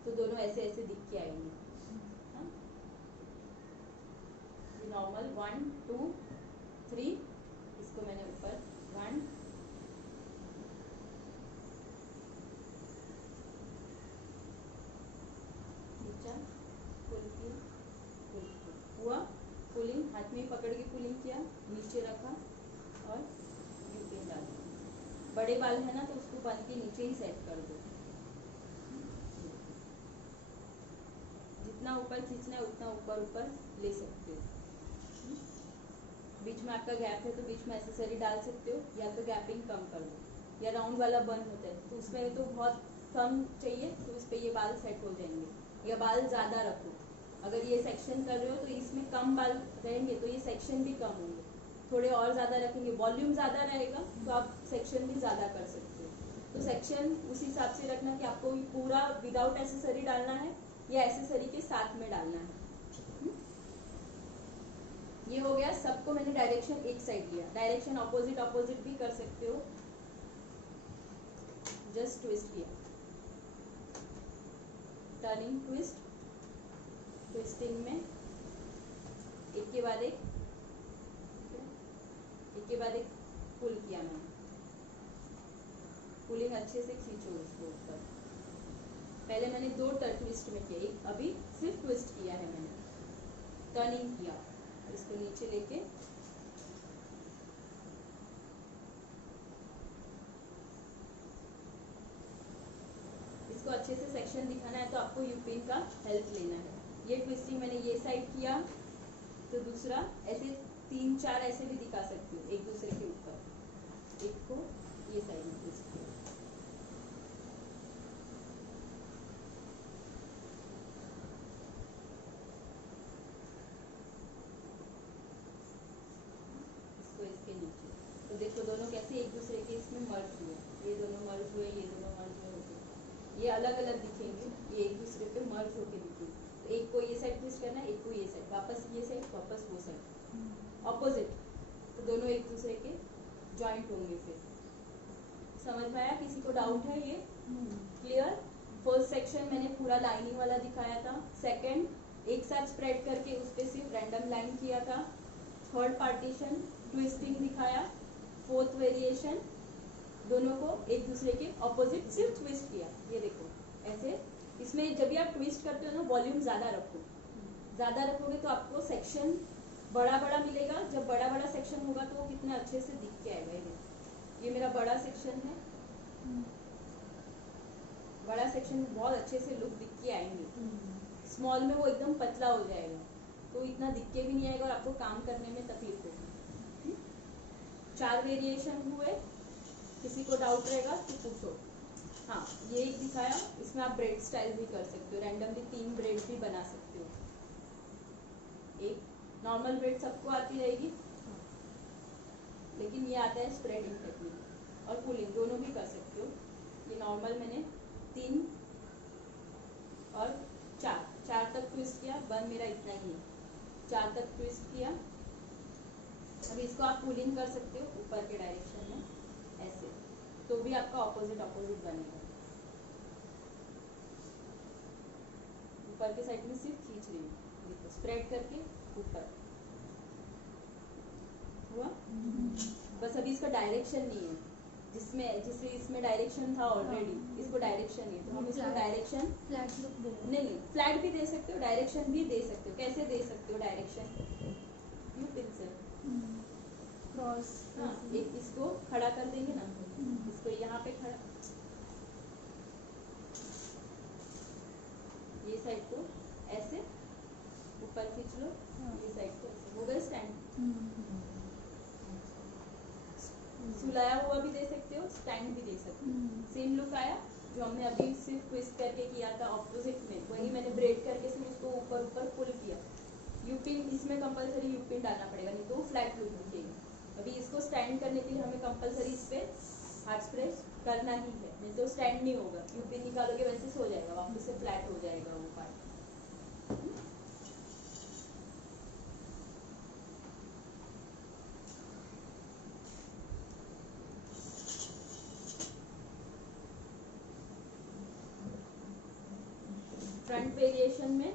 तो दोनों ऐसे ऐसे दिख के आएंगे। हाँ? ये नॉर्मल 1 2 3, इसको मैंने ऊपर 1 नीचा पुल किया, पुल हुआ, पुलिंग हाथ में पकड़ के पुलिंग किया, नीचे रखा और यूपिन डाला। बड़े बाल है ना तो उसको बन के नीचे ही सेट कर दो। जितना ऊपर खींचना है उतना ऊपर ऊपर ले सकते हो। बीच में आपका गैप है तो बीच में एक्सेसरी डाल सकते हो, या तो गैपिंग कम कर दो, या राउंड वाला बन होता है तो उसमें तो बहुत कम चाहिए तो उस पर ये बाल सेट हो जाएंगे, या बाल ज़्यादा रखो। अगर ये सेक्शन कर रहे हो तो इसमें कम बाल रहेंगे तो ये सेक्शन भी कम होंगे, थोड़े और ज़्यादा रखेंगे, वॉल्यूम ज़्यादा रहेगा तो आप सेक्शन भी ज़्यादा कर सकते हो। तो सेक्शन उस हिसाब से रखना कि आपको पूरा विदाउट एसेसरी डालना है या एसेसरी के साथ में डालना है। ये हो गया, सबको मैंने डायरेक्शन एक साइड लिया, डायरेक्शन ऑपोजिट ऑपोजिट भी कर सकते हो, जस्ट ट्विस्ट किया, टर्निंग ट्विस्ट, ट्विस्टिंग में एक के बाद एक के बाद एक पुल किया मैंने, पुलिंग अच्छे से खींचो इसको ऊपर। पहले मैंने 2 ट्विस्ट में किया, एक अभी सिर्फ ट्विस्ट किया है मैंने, टर्निंग किया, इसको नीचे लेके इसको अच्छे से सेक्शन दिखाना है तो आपको यूपिन का हेल्प लेना है। ये ट्विस्टिंग मैंने ये साइड किया तो दूसरा ऐसे 3-4 ऐसे भी दिखा सकती हूँ एक दूसरे के ऊपर, एक को ये साइड में ट्विस्ट किया, इसको इसके नीचे, तो देखो दोनों कैसे एक दूसरे के इसमें मर्ज हुए, ये दोनों मर्ज हुए, ये दोनों मर्ज हुए होते, ये अलग अलग दिखेंगे, ये एक दूसरे पे मर्ज होके दिखेंगे। तो एक को ये साइड ट्विस्ट करना है, एक को ये साइड, वापस ये साइड, वापस वो साइड, ऑपोजिट, तो दोनों एक दूसरे के जॉइंट होंगे। फिर समझ में आया? किसी को डाउट है? ये क्लियर? फर्स्ट सेक्शन मैंने पूरा लाइनिंग वाला दिखाया था, सेकंड एक साथ स्प्रेड करके उस पर सिर्फ रैंडम लाइन किया था, थर्ड पार्टीशन ट्विस्टिंग दिखाया, फोर्थ वेरिएशन दोनों को एक दूसरे के ऑपोजिट सिर्फ ट्विस्ट किया। ये देखो ऐसे, इसमें जब भी आप ट्विस्ट करते हो ना वॉल्यूम ज़्यादा रखो, ज़्यादा रखोगे तो आपको सेक्शन बड़ा बड़ा मिलेगा, जब बड़ा बड़ा सेक्शन होगा तो वो कितना अच्छे से दिख के आएगा। ये मेरा बड़ा सेक्शन है, बड़ा सेक्शन में बहुत अच्छे से लुक दिख के आएंगे, स्मॉल में वो एकदम पतला हो जाएगा तो इतना दिख के भी नहीं आएगा और आपको काम करने में तकलीफ होगी। 4 वेरिएशन हुए, किसी को डाउट रहेगा तो पूछो। हाँ, ये एक दिखाया, इसमें आप ब्रेड स्टाइल भी कर सकते हो, रैंडमली 3 ब्रेड भी बना सकते हो। एक नॉर्मल ब्रेड सबको आती रहेगी, लेकिन ये आता है स्प्रेडिंग टेक्निक, और पुलिंग दोनों भी कर सकते हो। ये नॉर्मल मैंने 3 और 4 तक ट्विस्ट किया, बन मेरा इतना ही है, 4 तक ट्विस्ट किया। अब इसको आप पुलिंग कर सकते हो ऊपर के डायरेक्शन में ऐसे, तो भी आपका ऑपोजिट ऑपोजिट बनेगा। ऊपर के साइड में सिर्फ खींच रही हूँ, स्प्रेड करके ऊपर हुआ। बस अभी इसका डायरेक्शन नहीं है, जिससे इसमें डायरेक्शन था ऑलरेडी, इसको डायरेक्शन नहीं है तो हम इसको डायरेक्शन फ्लैट लुक नहीं, फ्लैट भी दे सकते हो, डायरेक्शन भी दे सकते हो। कैसे दे सकते हो डायरेक्शन? यू पिंसल क्रॉस, हाँ, एक इसको खड़ा कर देंगे ना, इसको यहाँ पे खड़ा, ये साइड को ऐसे ऊपर खींच लो, ये साइड को ऐसे, हो गए स्टैंड। सुलाया हुआ भी दे सकते हो, स्टैंड भी दे सकते हो। सेम लुक आया जो हमने अभी सिर्फ ट्विस्ट करके किया था ऑपोजिट में, वही मैंने ब्रेड करके सिर्फ उसको ऊपर ऊपर पुल किया। यूपिन इसमें कंपलसरी यूपिन डालना पड़ेगा, नहीं तो फ्लैट लुक दिखेगा। अभी इसको स्टैंड करने के लिए हमें कंपलसरी इस पे हाथ प्रेस करना ही है, नहीं तो स्टैंड नहीं होगा। यूपिन निकालोगे वैसे से हो जाएगा, वापस से फ्लैट हो जाएगा वो पार्ट। फ्रंट वेरिएशन में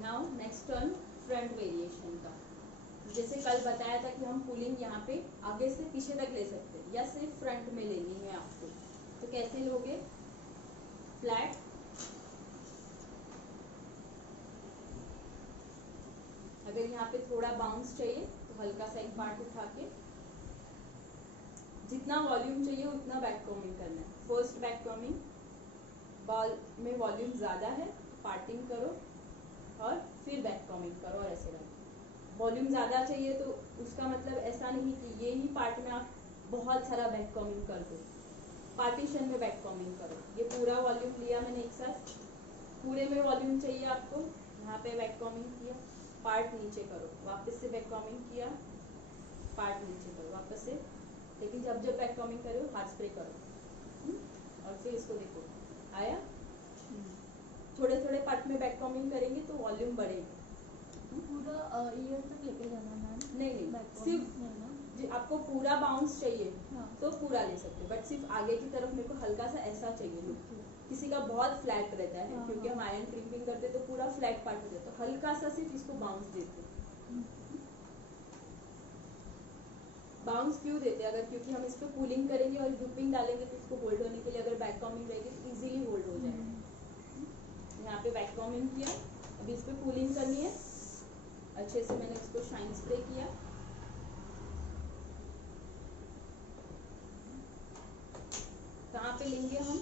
now next turn front variation का। जैसे कल बताया था कि हम पुलिंग यहाँ पे आगे से पीछे तक ले सकते हैं या सिर्फ फ्रंट में लेनी है आपको, तो कैसे लोगे? फ्लैट, अगर यहाँ पे थोड़ा बाउंस चाहिए तो हल्का सा एक पार्ट उठा के, जितना वॉल्यूम चाहिए उतना बैक कॉमिंग करना है। फर्स्ट बैक कॉमिंग, बॉल में वॉल्यूम ज़्यादा है पार्टिंग करो और फिर बैक कॉमिंग करो, और ऐसे रखो। वॉल्यूम ज़्यादा चाहिए तो उसका मतलब ऐसा नहीं कि ये ही पार्ट में आप बहुत सारा बैक कॉमिंग कर दो, पार्टीशन में बैक कॉमिंग करो। ये पूरा वॉल्यूम लिया मैंने एक साथ, पूरे में वॉल्यूम चाहिए आपको, यहाँ पे बैक कॉमिंग किया, पार्ट नीचे करो, वापस से बैक कॉमिंग किया, पार्ट नीचे करो, वापस से। लेकिन जब जब बैक कॉमिंग करो हाथ स्प्रे करो, और फिर इसको देखो आया। थोड़े थोड़े पार्ट में बैक कॉमिंग करेंगे तो वॉल्यूम बढ़ेगा। पूरा ईयर तक लेके जाना मैम? नहीं, सिर्फ आपको पूरा बाउंस चाहिए तो पूरा ले सकते हो, बट सिर्फ आगे की तरफ मेरे को हल्का सा ऐसा चाहिए लुक। किसी का बहुत फ्लैट रहता है क्योंकि हम आयरन क्रिम्पिंग करते तो पूरा फ्लैट पार्ट हो जाता, तो हल्का सा सिर्फ इसको बाउंस देते। बाउंस क्यों देते हैं? अगर क्योंकि हम इस पर पुलिंग करेंगे और लूपिंग डालेंगे तो इसको होल्ड होने के लिए अगर बैक कॉमिंग रहेगी तो इजीली होल्ड हो जाएगा। यहाँ पे बैक कॉमिंग किया, अभी इस पर पुलिंग करनी है। अच्छे से मैंने इसको शाइन स्प्रे किया, कहाँ पे लेंगे हम?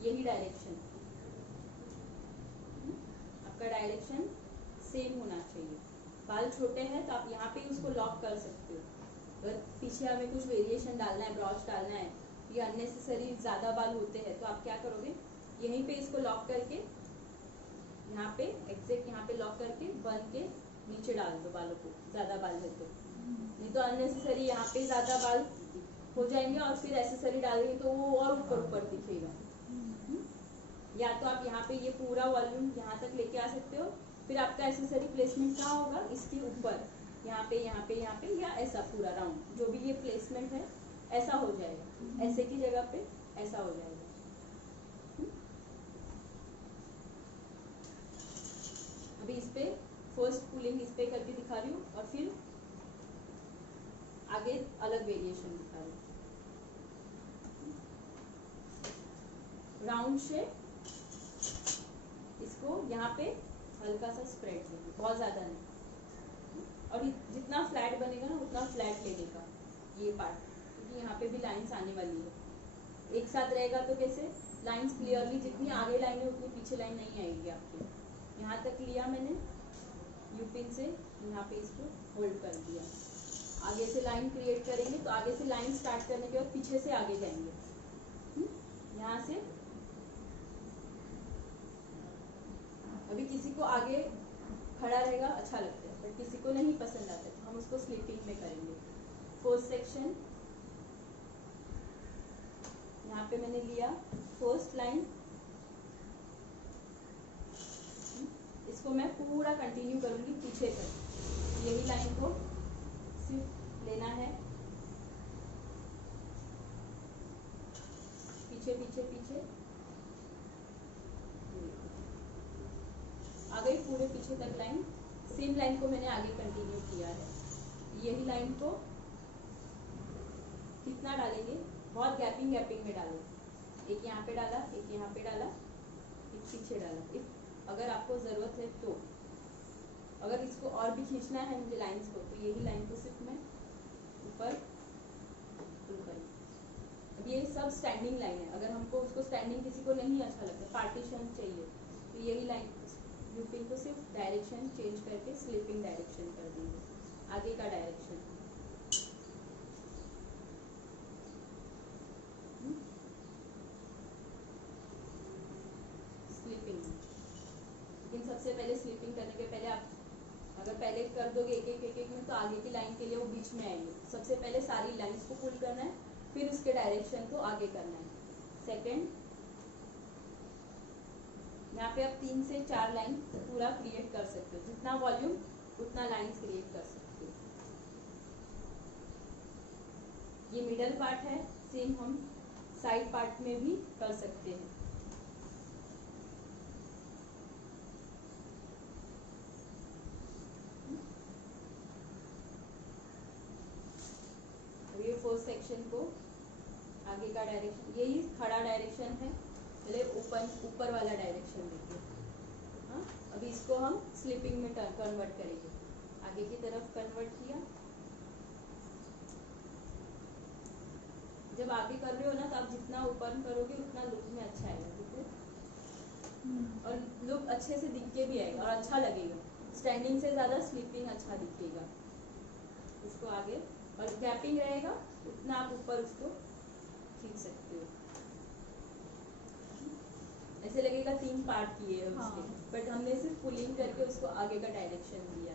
यही डायरेक्शन, आपका डायरेक्शन सेम होना चाहिए। बाल छोटे हैं तो आप यहाँ पे उसको लॉक कर सकते हो। अगर पीछे हमें कुछ वेरिएशन डालना है, ब्रॉच डालना है, या अननेसेसरी ज़्यादा बाल होते हैं तो आप क्या करोगे? यहीं पे इसको लॉक करके, यहाँ पे एग्जैक्ट यहाँ पे लॉक करके बन के नीचे डाल दो बालों को, ज़्यादा बाल है तो। नहीं तो अननेसेसरी यहाँ पे ज़्यादा बाल हो जाएंगे और फिर एसेसरी डालेंगे तो वो और ऊपर ऊपर दिखेगा। या तो आप यहाँ पे ये पूरा वॉल्यूम यहाँ तक लेके आ सकते हो, फिर आपका एसेसरी प्लेसमेंट कहाँ होगा? इसके ऊपर, यहाँ पे यहाँ पे यहाँ पे, या ऐसा पूरा राउंड, जो भी ये प्लेसमेंट है ऐसा हो जाएगा, ऐसे की जगह पे ऐसा हो जाएगा। अभी इस पे फर्स्ट पुलिंग इस पे करके दिखा रही हूँ और फिर आगे अलग वेरिएशन दिखा रही हूँ। राउंड शेप, इसको यहाँ पे हल्का सा स्प्रेड देंगे, बहुत ज़्यादा नहीं, और जितना फ्लैट बनेगा ना उतना फ्लैट लेने का ये पार्ट, क्योंकि यहाँ पे भी लाइंस आने वाली है। एक साथ रहेगा तो कैसे लाइंस क्लियरली, जितनी आगे लाइन है उतनी पीछे लाइन नहीं आएगी आपकी। यहाँ तक लिया मैंने यूपिन से, यहाँ पे इसको होल्ड कर दिया। आगे से लाइन क्रिएट करेंगे तो आगे से लाइन स्टार्ट करने के बाद पीछे से आगे जाएंगे, यहाँ से। अभी किसी को आगे खड़ा रहेगा अच्छा लगता है, बट किसी को नहीं पसंद आता है तो हम उसको स्लीपिंग में करेंगे। फर्स्ट सेक्शन, यहाँ पे मैंने लिया फर्स्ट लाइन, इसको मैं पूरा कंटिन्यू करूंगी पीछे तक। यही लाइन को सिर्फ लेना है, पीछे पीछे पीछे आ गई पूरे पीछे तक लाइन। सेम लाइन को मैंने आगे कंटिन्यू किया है। यही लाइन को कितना डालेंगे? बहुत गैपिंग गैपिंग में डालेंगे। एक यहाँ पे डाला, एक यहाँ पे डाला, एक पीछे डाला, अगर आपको ज़रूरत है तो। अगर इसको और भी खींचना है मुझे लाइंस को, तो यही लाइन को सिर्फ मैं ऊपर पुल करूँ। अब ये सब स्टैंडिंग लाइन है, अगर हमको उसको स्टैंडिंग किसी को नहीं अच्छा लगता, पार्टीशन चाहिए, तो यही लाइन लूपिंग को सिर्फ डायरेक्शन चेंज करके स्लिपिंग डायरेक्शन कर देंगे, आगे का डायरेक्शन। स्लिपिंग, लेकिन सबसे पहले स्लीपिंग करने के पहले आप अगर पहले कर दोगे एक एक में तो आगे की लाइन के लिए वो बीच में आएंगे। सबसे पहले सारी लाइंस को पुल करना है, फिर उसके डायरेक्शन को आगे करना है। सेकंड, यहाँ पे आप 3 से 4 लाइन पूरा क्रिएट कर सकते हो, जितना वॉल्यूम उतना लाइंस क्रिएट कर सकते हो। ये मिडल पार्ट है, सेम हम साइड पार्ट में भी कर सकते हैं। ये फर्स्ट सेक्शन को आगे का डायरेक्शन, यही खड़ा डायरेक्शन है, पहले ऊपर वाला डायरेक्शन देखिए। हाँ, अभी इसको हम स्लीपिंग में कन्वर्ट करेंगे, आगे की तरफ कन्वर्ट किया। जब आगे कर रहे हो ना तो आप जितना ऊपर करोगे उतना लुक में अच्छा आएगा, ठीक है, और लुक अच्छे से दिख के भी आएगा और अच्छा लगेगा। स्टैंडिंग से ज्यादा स्लीपिंग अच्छा दिखेगा। इसको आगे और गैपिंग रहेगा उतना आप ऊपर उसको खींच सकते हो। ऐसे लगेगा 3 पार्ट किए है उसके, बट हमने सिर्फ पुलिंग करके उसको आगे का डायरेक्शन दिया।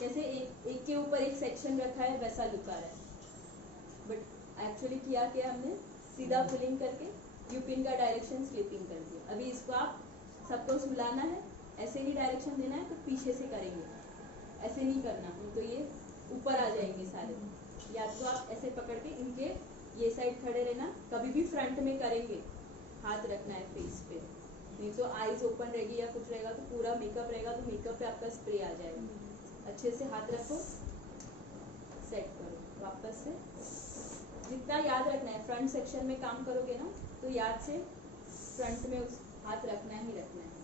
कैसे एक के ऊपर एक सेक्शन रखा है वैसा लुक आ रहा है, बट एक्चुअली किया क्या हमने, सीधा पुलिंग करके यूपिन का डायरेक्शन स्लीपिंग कर दिया। अभी इसको आप सबको सुलाना है, ऐसे ही डायरेक्शन देना है तो पीछे से करेंगे, ऐसे नहीं करना, तो ये ऊपर आ जाएंगे सारे। या तो आप ऐसे पकड़ के इनके ये साइड खड़े रहना, कभी भी फ्रंट में करेंगे हाथ रखना है फेस पे, नहीं तो आईज ओपन रहेगी या कुछ रहेगा तो पूरा मेकअप रहेगा तो मेकअप पे आपका स्प्रे आ जाएगा। अच्छे से हाथ रखो, सेट करो वापस से। जितना याद रखना है, फ्रंट सेक्शन में काम करोगे ना तो याद से फ्रंट में उस हाथ रखना ही रखना है।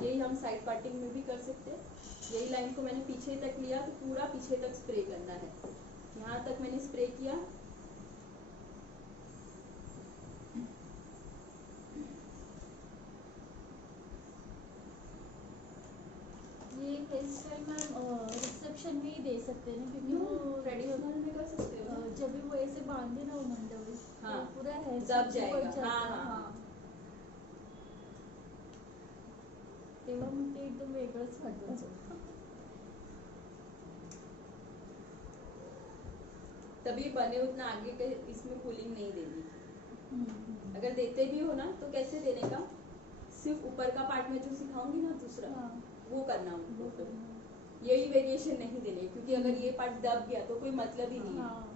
यही हम साइड पार्टिंग में भी कर सकते हैं। यही लाइन को मैंने पीछे तक लिया तो पूरा पीछे तक स्प्रे करना है। यहाँ तक मैंने स्प्रे किया, ये हेयर स्टाइल मैम रिसेप्शन में ही दे सकते हैं क्योंकि वो ट्रेडिशनल में कर सकते हो। जब भी वो ऐसे बांधे ना वो मंडप हाँ, तो पूरा हेयर दब जाएगा। हाँ। तेव्हा मग ते एकदम वेगळंच वाटतं। तभी बने उतना आगे के इसमें पुलिंग नहीं देनी। अगर देते भी हो ना तो कैसे देने का, सिर्फ ऊपर का पार्ट में जो सिखाऊंगी ना दूसरा, वो करना उनको। यही वेरिएशन नहीं देने, क्योंकि अगर ये पार्ट दब गया तो कोई मतलब ही नहीं है।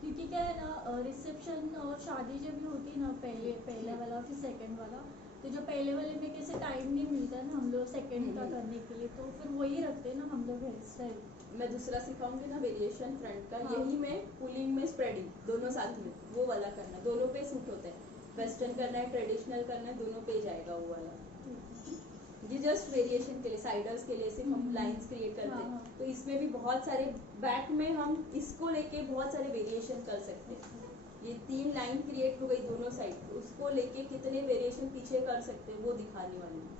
क्योंकि क्या है ना, रिसेप्शन और शादी जब भी होती है ना, पहला वाला फिर सेकंड वाला, तो जो पहले वाले में कैसे टाइम नहीं मिलता ना हम लोग सेकंड का करने के लिए, तो फिर वही रखते हैं ना हम लोग हेयर स्टाइल। मैं दूसरा सिखाऊंगी ना वेरिएशन फ्रंट का, यही में पुलिंग में स्प्रेडिंग दोनों साथ में, वो वाला करना, दोनों पे सूट होता है। वेस्टर्न करना है, ट्रेडिशनल करना है, दोनों पे जाएगा वो वाला। ये जस्ट वेरिएशन के लिए, साइडर्स के लिए सिर्फ हम लाइंस क्रिएट करते हैं। तो इसमें भी बहुत सारे, बैक में हम इसको लेके बहुत सारे वेरिएशन कर सकते हैं। ये 3 लाइन क्रिएट हो गई दोनों साइड, उसको लेके कितने वेरिएशन पीछे कर सकते हैं वो दिखाने वाली हूँ।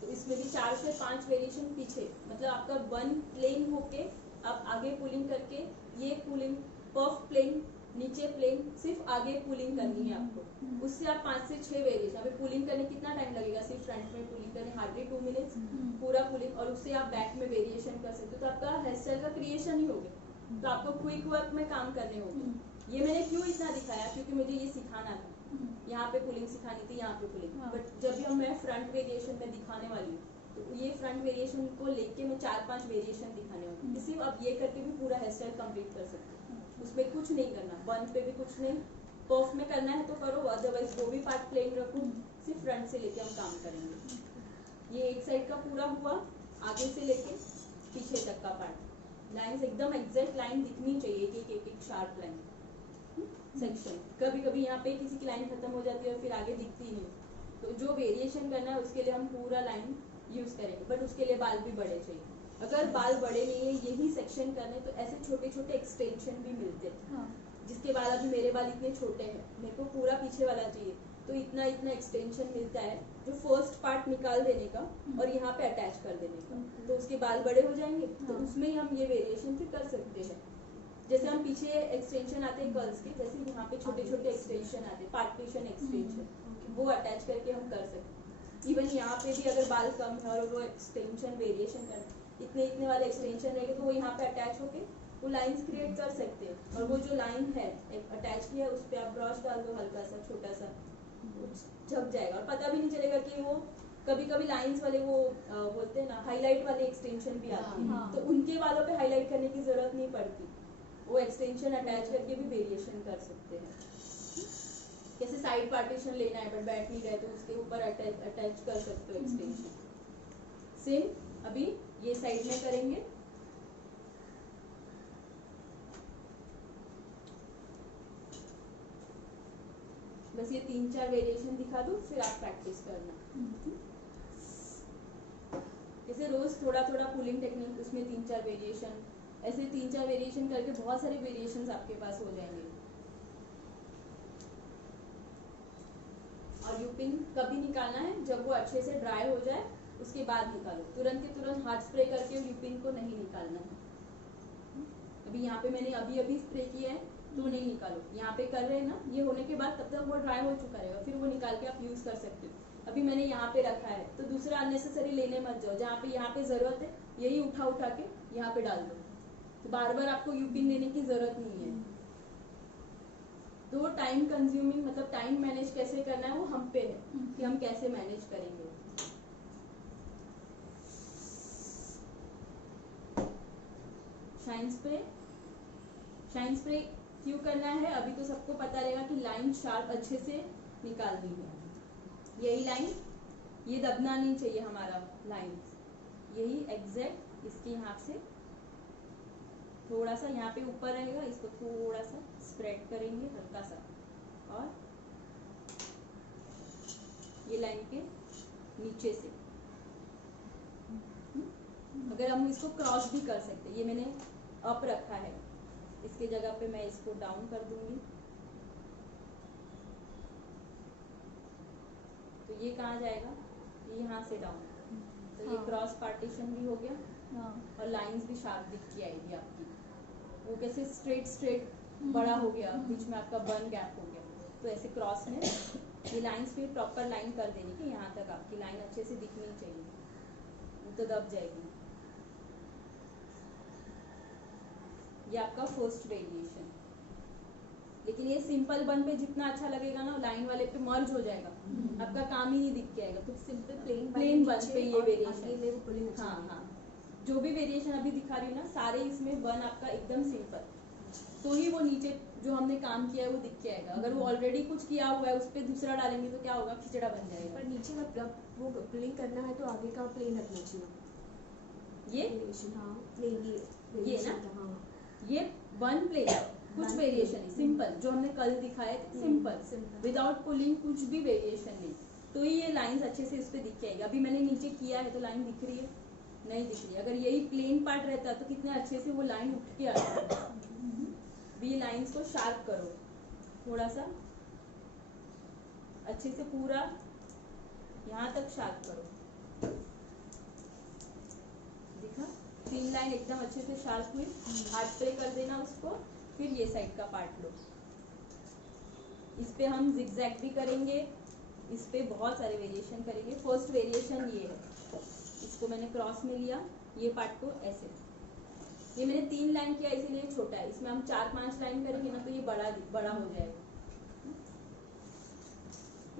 तो इसमें भी 4 से 5 वेरिएशन पीछे, मतलब आपका 1 प्लेन होके आप आगे पुलिंग करके, ये पुलिंग पफ प्लेन, नीचे प्लेन, सिर्फ आगे पुलिंग करनी है आपको। उससे आप 5 से 6 वेरिएशन, अभी पुलिंग करने कितना टाइम लगेगा, सिर्फ फ्रंट में पुलिंग करने हार्डली 2 मिनट्स पूरा पुलिंग, और उससे आप बैक में वेरिएशन कर सकते हो। तो आपका हेयर स्टाइल का क्रिएशन ही हो गया। तो आपको क्विक वर्क में काम करने होंगे। ये मैंने क्यों इतना दिखाया, क्योंकि मुझे ये सिखाना था। यहाँ पे पुलिंग सिखानी थी, यहाँ पे पुलिंग, बट जब भी हम मैं फ्रंट वेरिएशन में दिखाने वाली हूँ तो ये फ्रंट वेरिएशन को लेके मैं 4-5 वेरिएशन दिखाने वाली हूँ। सिर्फ अब ये करके भी पूरा हेयर स्टाइल कंप्लीट कर सकते हो, उसमें कुछ नहीं करना, बन पे भी कुछ नहीं, पफ में करना है तो करो, अदरवाइज वो भी पार्ट प्लेन रखो, सिर्फ फ्रंट से लेके हम काम करेंगे। ये एक साइड का पूरा हुआ, आगे से लेके पीछे तक का पार्ट, लाइंस एकदम एग्जैक्ट लाइन दिखनी चाहिए, एक शार्प लाइन सेक्शन। कभी कभी यहाँ पे किसी की लाइन खत्म हो जाती है और फिर आगे दिखती नहीं, तो जो वेरिएशन करना है उसके लिए हम पूरा लाइन यूज करेंगे, बट उसके लिए बाल भी बड़े चाहिए। अगर बाल बड़े नहीं है, यही सेक्शन करने, तो ऐसे छोटे छोटे एक्सटेंशन भी मिलते हैं। जिसके बाल, अभी मेरे बाल इतने छोटे हैं, मेरे को पूरा पीछे वाला चाहिए, तो इतना इतना एक्सटेंशन मिलता है, जो फर्स्ट पार्ट निकाल देने का और यहाँ पे अटैच कर देने का, तो उसके बाल बड़े हो जाएंगे। तो उसमें हम ये वेरिएशन फिर कर सकते हैं। जैसे हम पीछे एक्सटेंशन आते हैं कर्ल्स के, जैसे यहाँ पे छोटे छोटे एक्सटेंशन आते हैं, पार्टीशन एक्सटेंशन, वो अटैच करके हम कर सकते हैं। इवन यहाँ पे भी अगर बाल कम है और वो एक्सटेंशन वेरिएशन कर इतने इतने वाले एक्सटेंशन रहेंगे तो वो यहाँ पे अटैच होके वो लाइंस क्रिएट कर सकते हैं। और वो जो लाइन है अटैच किया उस पर आप ब्रश डाल दो हल्का सा छोटा सा, झप जाएगा और पता भी नहीं चलेगा कि वो कभी कभी लाइंस वाले वो बोलते हैं ना हाईलाइट वाले एक्सटेंशन भी आते हैं, हाँ। तो उनके बालों पे हाईलाइट करने की जरूरत नहीं पड़ती, वो एक्सटेंशन अटैच करके भी वेरिएशन कर सकते हैं। कैसे साइड पार्टीशन लेना है बट बैठ नहीं रहे तो उसके ऊपर अटैच कर सकते हो एक्सटेंशन। सेम अभी ये साइड में करेंगे। बस ये 3-4 वेरिएशन दिखा दूं फिर आप प्रैक्टिस करना। जैसे रोज थोड़ा थोड़ा पुलिंग टेक्निक, उसमें 3-4 वेरिएशन, ऐसे 3-4 वेरिएशन करके बहुत सारे वेरिएशंस आपके पास हो जाएंगे। और यूपिन कभी निकालना है जब वो अच्छे से ड्राई हो जाए उसके बाद निकालो, तुरंत के तुरंत हाथ स्प्रे करके यूपिन को नहीं निकालना है। अभी यहाँ पे मैंने अभी अभी स्प्रे किया है तो नहीं निकालो, यहाँ पे कर रहे हैं ना, ये होने के बाद तब तक वो ड्राई हो चुका रहेगा, फिर वो निकाल के आप यूज कर सकते हो। अभी मैंने यहाँ पे रखा है तो दूसरा अननेसेसरी लेने मत जाओ, जहाँ पे यहाँ पे जरूरत है यही उठा उठा के यहाँ पे डाल दो, तो बार बार आपको यूपिन लेने की जरूरत नहीं है। तो टाइम कंज्यूमिंग मतलब टाइम मैनेज कैसे करना है वो हम पे है कि हम कैसे मैनेज करेंगे। शाइन स्प्रे क्यों करना है अभी तो सबको पता रहेगा कि लाइन शार्प अच्छे से निकालनी है। यही लाइन ये दबना नहीं चाहिए हमारा लाइन, यही एग्जैक्ट इसके यहाँ से थोड़ा सा यहाँ पे ऊपर रहेगा, इसको थोड़ा सा स्प्रेड करेंगे हल्का सा, और ये लाइन के नीचे से अगर हम इसको क्रॉस भी कर सकते हैं, ये मैंने अप रखा है, इसके जगह पे मैं इसको डाउन कर दूंगी तो ये कहाँ जाएगा, ये यहाँ से डाउन, तो ये क्रॉस पार्टीशन भी हो गया और लाइंस भी शार्प दिख के आएगी आपकी। वो कैसे स्ट्रेट बड़ा हो गया, बीच में आपका बर्न गैप हो गया, तो ऐसे क्रॉस में ये लाइंस फिर प्रॉपर लाइन कर देनी कि यहाँ तक आपकी लाइन अच्छे से दिखनी चाहिए, वो तो दब जाएगी। ये आपका फर्स्ट वेरिएशन, लेकिन ये सिंपल बन पे जितना अच्छा लगेगा ना लाइन वाले पे मर्ज हो जाएगा, आपका काम ही नहीं दिख के आएगा। तो सिंपल प्लेन बन पे ये वेरिएशन, में वो पुलिंग हाँ हाँ जो भी वेरिएशन अभी दिखा रही हूँ ना सारे इसमें बन आपका एकदम सिंपल, तो ही वो नीचे जो हमने काम किया है वो दिख के आएगा। अगर वो ऑलरेडी कुछ किया हुआ है उस पर दूसरा डालेंगे तो क्या होगा, खिचड़ा बन जाएगा। पर नीचे का वो पुलिंग करना है तो आगे का प्लेन रखना चाहिए। ये हाँ प्लेन ये ना? हाँ ये वन प्लेन कुछ वेरिएशन है सिंपल, जो हमने कल दिखाया था सिंपल विदाउट पुलिंग, कुछ भी वेरिएशन नहीं, तो ही ये लाइंस अच्छे से इस पे दिख के आएगी। अभी मैंने नीचे किया है तो लाइन दिख रही है, नहीं दिख रही। अगर यही प्लेन पार्ट रहता तो कितने अच्छे से वो लाइन उठ के आता। भी लाइंस को शार्प करो थोड़ा सा, अच्छे से पूरा यहाँ तक शार्प करो। दिखा 3 लाइन एकदम अच्छे से शार्प हुई, हाथ स्प्रे कर देना उसको, फिर ये साइड का पार्ट लो। इस पे हम जिगजैग भी करेंगे, इस पे बहुत सारे वेरिएशन करेंगे। फर्स्ट वेरिएशन ये है, इसको मैंने क्रॉस में लिया, ये पार्ट को ऐसे, ये मैंने 3 लाइन किया इसीलिए छोटा है, इसमें हम 4-5 लाइन करेंगे ना तो ये बड़ा हो जाएगा।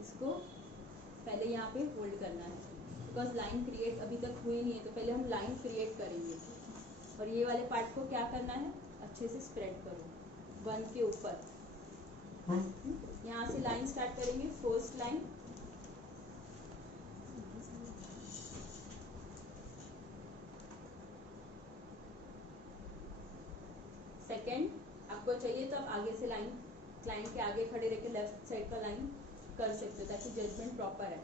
इसको पहले यहाँ पे होल्ड करना है बिकॉज लाइन क्रिएट अभी तक हुई नहीं है, तो पहले हम लाइन क्रिएट करेंगे। और ये वाले पार्ट को क्या करना है, अच्छे से स्प्रेड करो बन के ऊपर। यहाँ से लाइन स्टार्ट करेंगे, फर्स्ट लाइन, सेकेंड, आपको चाहिए तो आप आगे से लाइन क्लाइंट के आगे खड़े रह के लेफ्ट साइड का लाइन कर सकते हो ताकि जजमेंट प्रॉपर है।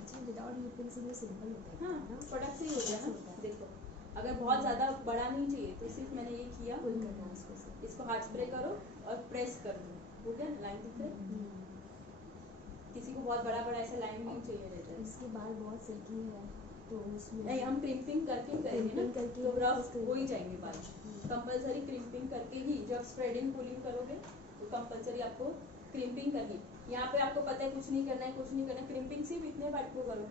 अच्छा विदाउट यूपिन से ये सिंपल होता है। हाँ प्रोडक्ट से ही हो गया ना। देखो अगर बहुत ज़्यादा बड़ा नहीं चाहिए तो सिर्फ मैंने ये किया, पुल करना है उसको, इसको हाथ स्प्रे करो और प्रेस कर दो, हो गया लाइन दिख रही है। किसी को बहुत बड़ा ऐसा लाइन नहीं चाहिए रहता है। इसके बाल बहुत सिल्की है तो उसमें नहीं, हम क्रिम्पिंग करके करेंगे ना, Crimping करके तो रफ उसको- हो ही जाएंगे बाल। कंपलसरी क्रिम्पिंग करके ही जब स्प्रेडिंग पुलिंग करोगे तो कंपलसरी आपको क्रिम्पिंग करनी है। यहाँ पे आपको पता है कुछ नहीं करना है, कुछ नहीं करना है, क्रिम्पिंग सिर्फ इतने पार्ट को करो,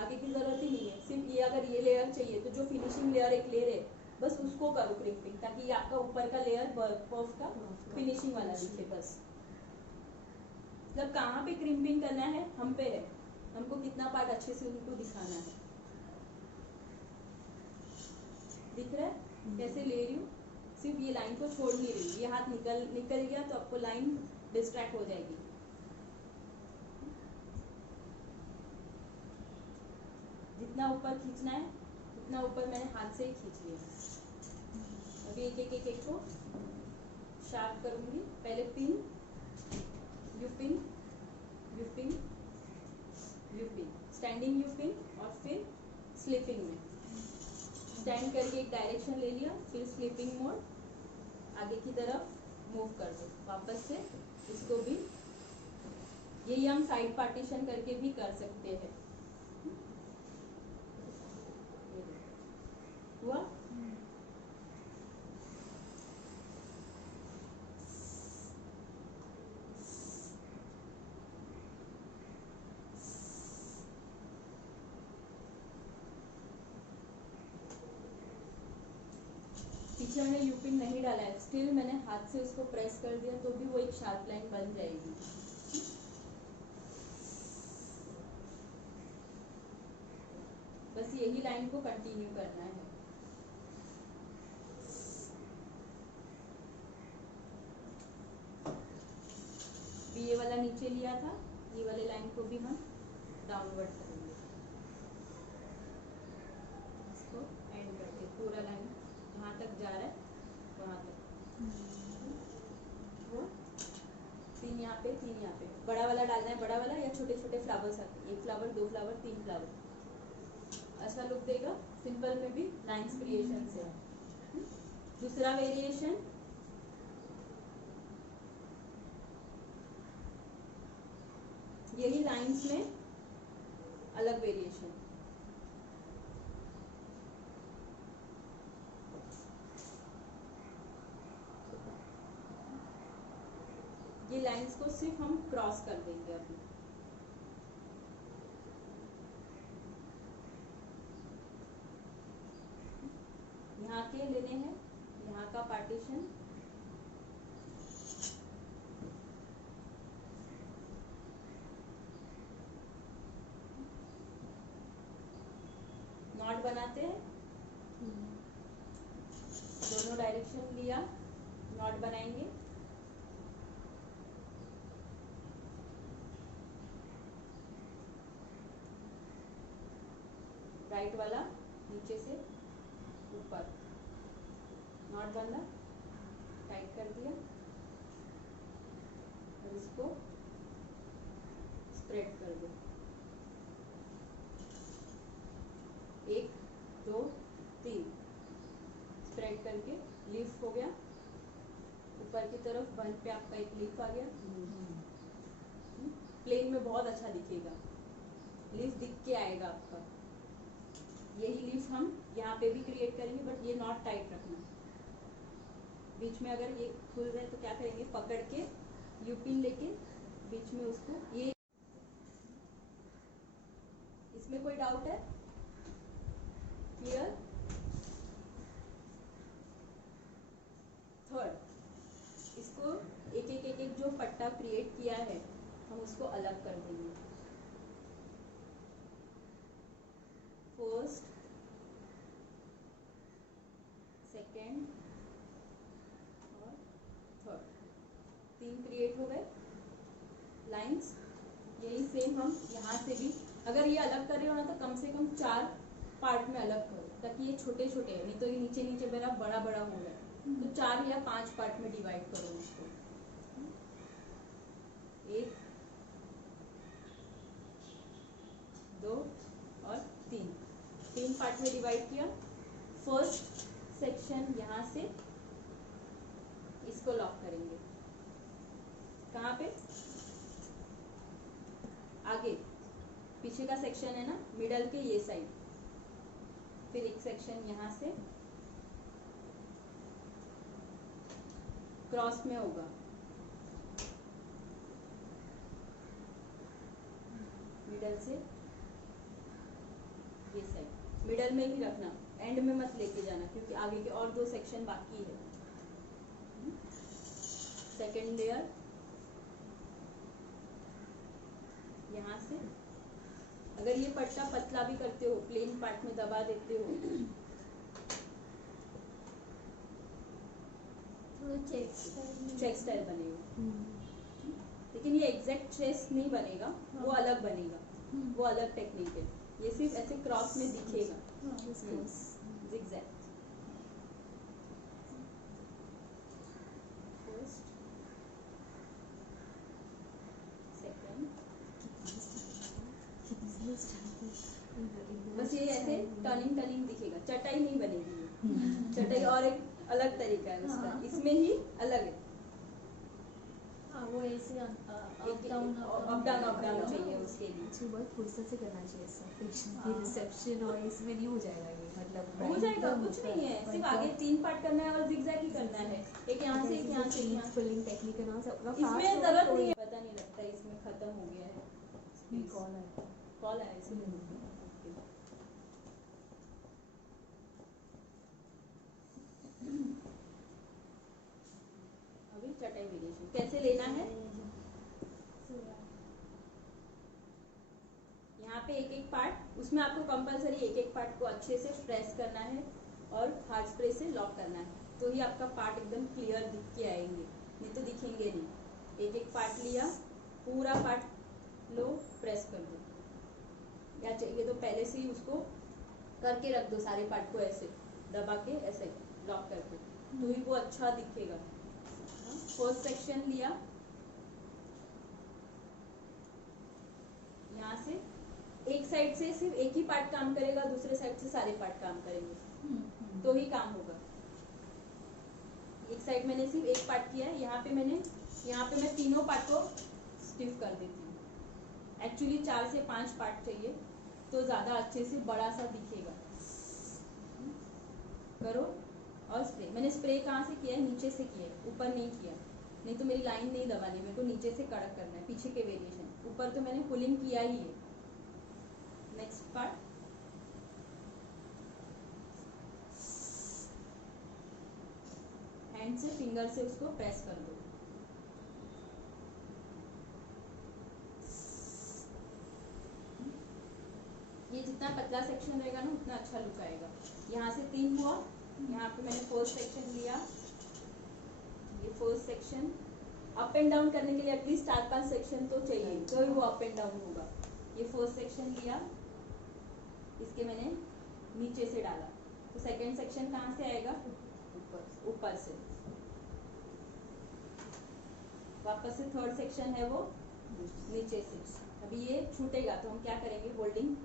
आगे की जरूरत ही नहीं है। सिर्फ ये अगर ये लेयर चाहिए तो जो फिनिशिंग लेयर एक लेयर है बस उसको करो क्रिम्पिंग, ताकि ये आपका ऊपर का लेयर पफ का फिनिशिंग वाला दिखे बस। मतलब कहाँ पे क्रिम्पिंग करना है हम पे है, हमको कितना पार्ट अच्छे से उनको दिखाना है। दिख रहा है कैसे ले रही हूँ, सिर्फ ये लाइन को छोड़ नहीं रही, ये हाथ निकल गया तो आपको लाइन डिस्ट्रैक्ट हो जाएगी। जितना ऊपर खींचना है उतना ऊपर मैंने हाथ से ही खींच लिया। अभी एक को शार्प करूंगी। पहले pin, you pin, you pin, you pin, standing you pin, और फिर स्लिपिंग में स्टैंड करके एक डायरेक्शन ले लिया, फिर स्लिपिंग मोड, आगे की तरफ मूव कर दो वापस से। इसको भी यही हम साइड पार्टीशन करके भी कर सकते हैं। हुआ? पीछे मैंने यूपिन नहीं डाला है, स्टिल मैंने हाथ से उसको प्रेस कर दिया तो भी वो एक शार्प लाइन बन जाएगी। बस यही लाइन को कंटिन्यू करना है। ये वाला नीचे लिया था, ये वाले लाइन को भी हम डाउनवर्ड करेंगे। इसको एंड करके पूरा लाइन जहाँ तक जा रहा है वहाँ तक। वो 3 यहाँ पे, 3 यहाँ पे। बड़ा वाला डालना है, बड़ा वाला, या छोटे छोटे फ्लावर्स आते हैं, 1 फ्लावर, 2 फ्लावर, 3 फ्लावर। अच्छा लुक देगा, सिंपल में भी लाइन्स क्रिएशन से। दूसरा वेरिएशन, यही लाइंस में अलग वेरिएशन। ये लाइंस को सिर्फ हम क्रॉस कर देंगे अभी। यहाँ के लेने हैं, यहाँ का पार्टीशन, नॉट बनाते हैं, दोनों डायरेक्शन लिया, नॉट बनाएंगे। राइट वाला नीचे से ऊपर, नॉट बंधा, टाइट कर दिया और इसको स्प्रेड कर दो। 1 2 3 स्प्रेड करके लीफ हो गया। ऊपर की तरफ बन पे आपका एक लीफ आ गया। प्लेन में बहुत अच्छा दिखेगा, लीफ दिख के आएगा आपका। यही लीफ हम यहाँ पे भी क्रिएट करेंगे, बट ये नॉट टाइट रखना। बीच में अगर ये खुल रहे तो क्या करेंगे, पकड़ के यूपिन लेके बीच में उसको, ये इसमें कोई डाउट है? क्लियर? थर्ड, इसको एक जो पट्टा क्रिएट किया है हम उसको अलग कर देंगे। फर्स्ट, सेकेंड और थर्ड, 3 क्रिएट हो गए लाइंस। यही सेम हम यहाँ से भी, अगर ये अलग कर रहे हो ना तो कम से कम 4 पार्ट में अलग करो, ताकि ये छोटे छोटे है, नहीं तो ये नीचे नीचे मेरा बड़ा बड़ा हो गया। तो 4 या 5 पार्ट में डिवाइड करो इसको। 1 2 और 3 पार्ट में डिवाइड किया। फर्स्ट सेक्शन यहाँ से इसको लॉक करेंगे। कहाँ पे? आगे, पीछे का सेक्शन है ना मिडल के ये साइड, फिर एक सेक्शन यहाँ से क्रॉस में होगा, मिडल से ये साइड, मिडल में ही रखना, एंड में मत लेके जाना क्योंकि आगे के और 2 सेक्शन बाकी है। सेकेंड लेयर यहाँ से, अगर ये पट्टा पतला भी करते हो, प्लेन पार्ट में दबा देते हो, चेक स्टाइल बनेगा, लेकिन ये एग्जैक्ट चेस्ट नहीं बनेगा, वो अलग बनेगा, वो अलग टेक्निक है। ये सिर्फ ऐसे क्रॉस में दिखेगा, zigzag। फर्स्ट, सेकंड, बस ये ऐसे टर्निंग दिखेगा, चटाई नहीं बनेगी ये। चटाई और एक अलग तरीका है उसका, इसमें ही अलग है। वो ऐसे अप डाउन चाहिए उसके लिए। इसमें बहुत फुर्सत से करना चाहिए सब, पेशेंट की रिसेप्शन और इसमें नहीं हो जाएगा ये, मतलब हो जाएगा, कुछ नहीं है, सिर्फ आगे 3 पार्ट करना है और zigzag ही करना है, एक यहाँ से एक यहाँ से, पुलिंग टेक्निक है ना सबका। इसमें जरूरत नहीं है, पता नहीं लगता इसमें खत्म हो गया है। कॉल आया इसलिए। अभी चटाई वेरिएशन कैसे लेना है, यहाँ पे एक एक पार्ट, उसमें आपको कंपलसरी एक एक पार्ट को अच्छे से प्रेस करना है और हार्ड स्प्रे से लॉक करना है, तो ही आपका पार्ट एकदम क्लियर दिख के आएंगे, नहीं तो दिखेंगे नहीं। एक एक पार्ट लिया, पूरा पार्ट लो, प्रेस कर दो, या चाहिए तो पहले से ही उसको करके रख दो, सारे पार्ट को ऐसे दबा के ऐसे लॉक करके, तो ही वो अच्छा दिखेगा। फर्स्ट सेक्शन लिया, यहाँ से एक साइड से सिर्फ एक ही पार्ट काम करेगा, दूसरे साइड से सारे पार्ट काम करेंगे, तो ही काम होगा। एक साइड मैंने सिर्फ एक पार्ट किया है, यहाँ पे मैं तीनों पार्ट को स्टिफ कर देती हूँ। एक्चुअली 4 से 5 पार्ट चाहिए, तो ज्यादा अच्छे से बड़ा सा दिखेगा। करो और स्प्रे, मैंने स्प्रे कहाँ से किया है, नीचे से किया है, ऊपर नहीं किया, नहीं तो मेरी लाइन नहीं दबानी, मेरे को नीचे से कड़क करना है, पीछे के वेरिएशन, ऊपर तो मैंने पुलिंग किया ही है। नेक्स्ट पार्ट, हैंड से, फिंगर से उसको प्रेस कर दो। ये जितना पतला सेक्शन रहेगा ना उतना अच्छा लुक आएगा। यहाँ से 3 हुआ, यहाँ पे मैंने फर्स्ट सेक्शन लिया, ये first section up and down करने के लिए एटलीस्ट 4-5 सेक्शन तो चाहिए, तो ही वो अप एंड डाउन होगा। ये फर्स्ट सेक्शन लिया, इसके मैंने नीचे से डाला, तो सेकंड सेक्शन कहाँ से आएगा, ऊपर से। वापस से थर्ड सेक्शन है वो नीचे से। अभी ये छूटेगा तो हम क्या करेंगे, होल्डिंग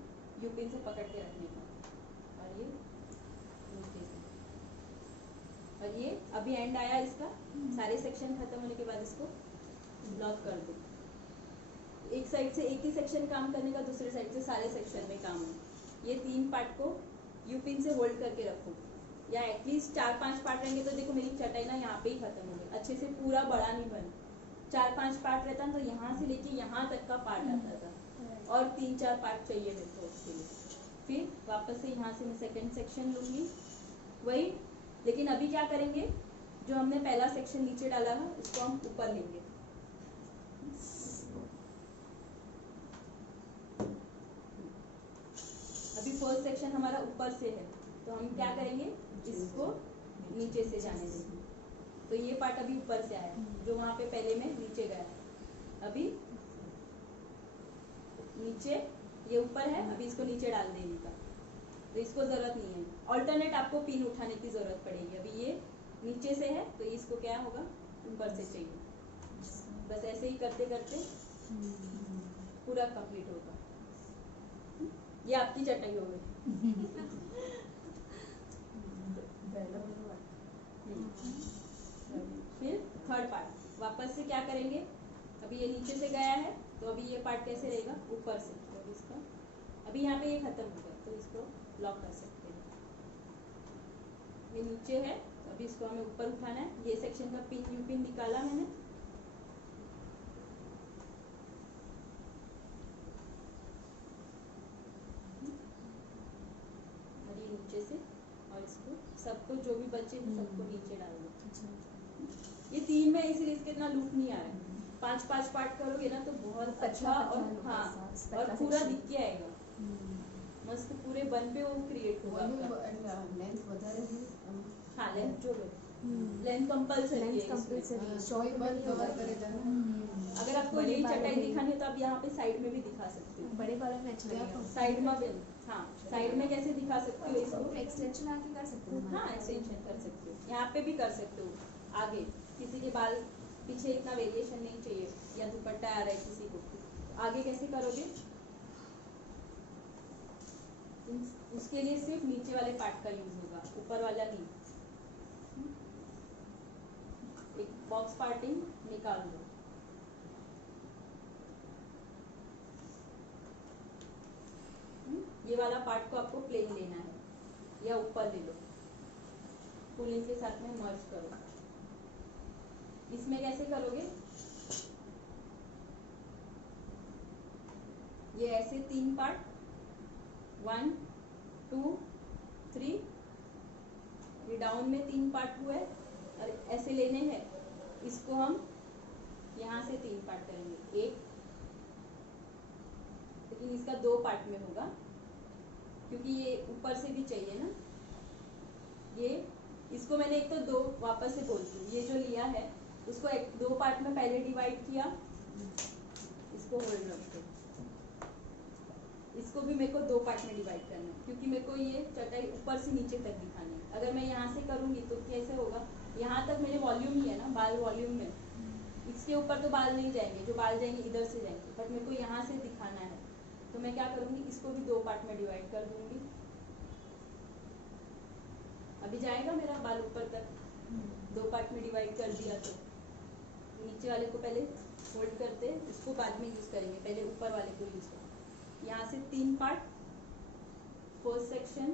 यूपिन से पकड़ के रखने का, और ये नीचे से, और ये अभी एंड आया इसका, सारे सेक्शन खत्म होने के बाद इसको ब्लॉक कर दो। एक साइड से एक ही सेक्शन काम करने का, दूसरे साइड से सारे सेक्शन में काम हो। ये 3 पार्ट को यूपिन से होल्ड करके रखो, या एटलीस्ट 4-5 पार्ट रहेंगे तो देखो मेरी चटाई ना यहाँ पे ही खत्म हो गई, अच्छे से पूरा बड़ा नहीं बना। 4-5 पार्ट रहता तो यहाँ से लेके यहाँ तक का पार्ट आता था, और 3-4 पार्ट चाहिए मेरे को उसके लिए। फिर वापस से यहाँ से मैं सेकंड सेक्शन लूँगी, वही, लेकिन अभी क्या करेंगे, जो हमने पहला सेक्शन नीचे डाला था उसको हम ऊपर लेंगे। अभी फर्स्ट सेक्शन हमारा ऊपर से है, तो हम क्या करेंगे, इसको नीचे से जाने देंगे। तो ये पार्ट अभी ऊपर से आया, जो वहां पे पहले में नीचे गया, अभी नीचे, ये ऊपर है, अभी इसको नीचे डाल देने का, तो इसको जरूरत नहीं है। ऑल्टरनेट आपको पिन उठाने की जरूरत पड़ेगी। अभी ये नीचे से है तो इसको क्या होगा, ऊपर से चाहिए। बस ऐसे ही करते करते पूरा कंप्लीट होगा। ये आपकी चटाई हो गई। फिर थर्ड पार्ट वापस से क्या करेंगे, अभी ये नीचे से गया है तो अभी ये पार्ट कैसे रहेगा, ऊपर से, तो इसका अभी यहाँ पे ये खत्म हो गया तो इसको लॉक कर सकते हैं। ये नीचे है, अभी इसको हमें ऊपर उठाना है। ये सेक्शन का पिन यू पिन निकाला मैंने, और ये नीचे से, और इसको सबको जो भी बचे हैं सबको नीचे डाल दो। ये 3 में इसलिए इसके इतना लूप नहीं आ रहा है। 5-5 पार्ट करोगे ना तो बहुत अच्छा और हाँ और पूरा दिख के आएगा मस्त, पूरे बन पे वो क्रिएट होगा आपका। लेंथ વધારે है हाँ लेंथ जो है लेंथ कंपल्सरी है कंपल्सरी शॉय बंद कवर करे जाना। अगर आपको बड़े यही बालों चटाई में- दिखानी है तो आप यहाँ पे साइड में भी दिखा सकते हो। बड़े बालों में अच्छा लगेगा। साइड में भी, हाँ साइड में कैसे दिखा सकते हो इसको? एक्सटेंशन आके कर सकते हो। हाँ एक्सटेंशन कर सकते हो, यहाँ पे भी कर सकते हो। आगे किसी के बाल पीछे इतना वेरिएशन नहीं चाहिए या दुपट्टा आ रहा है किसी को, आगे कैसे करोगे? उसके लिए सिर्फ नीचे वाले पार्ट का यूज होगा, ऊपर वाला नहीं। एक बॉक्स पार्टिंग निकाल दो। ये वाला पार्ट को आपको प्लेन लेना है या ऊपर ले लो, पुलिंग के साथ में मर्ज करो। इसमें कैसे करोगे? ये ऐसे 3 पार्ट 1 2 3, ये डाउन में 3 पार्ट हुए और ऐसे लेने हैं। इसको हम यहाँ से 3 पार्ट करेंगे, एक, लेकिन इसका 2 पार्ट में होगा क्योंकि ये ऊपर से भी चाहिए ना। ये इसको मैंने एक तो 2 वापस से बोलती हूँ, ये जो लिया है उसको 2 पार्ट में पहले डिवाइड किया, इसको होल्ड रखते, इसको भी मेरे को 2 पार्ट में डिवाइड करना है क्योंकि मेरे को ये चटाई ऊपर से नीचे तक दिखानी है। अगर मैं यहाँ से करूँगी तो कैसे होगा? यहाँ तक मेरे वॉल्यूम ही है ना, बाल वॉल्यूम में, इसके ऊपर तो बाल नहीं जाएंगे, जो बाल जाएंगे इधर से जाएंगे, बट मेरे को यहाँ से दिखाना है तो मैं क्या करूँगी? इसको भी 2 पार्ट में डिवाइड कर दूंगी। अभी जाएगा मेरा बाल ऊपर तक, 2 पार्ट में डिवाइड कर दिया तो नीचे वाले को पहले होल्ड करते, इसको बाद में यूज करेंगे, पहले ऊपर वाले को यूज करेंगे। यहाँ से 3 part, first section,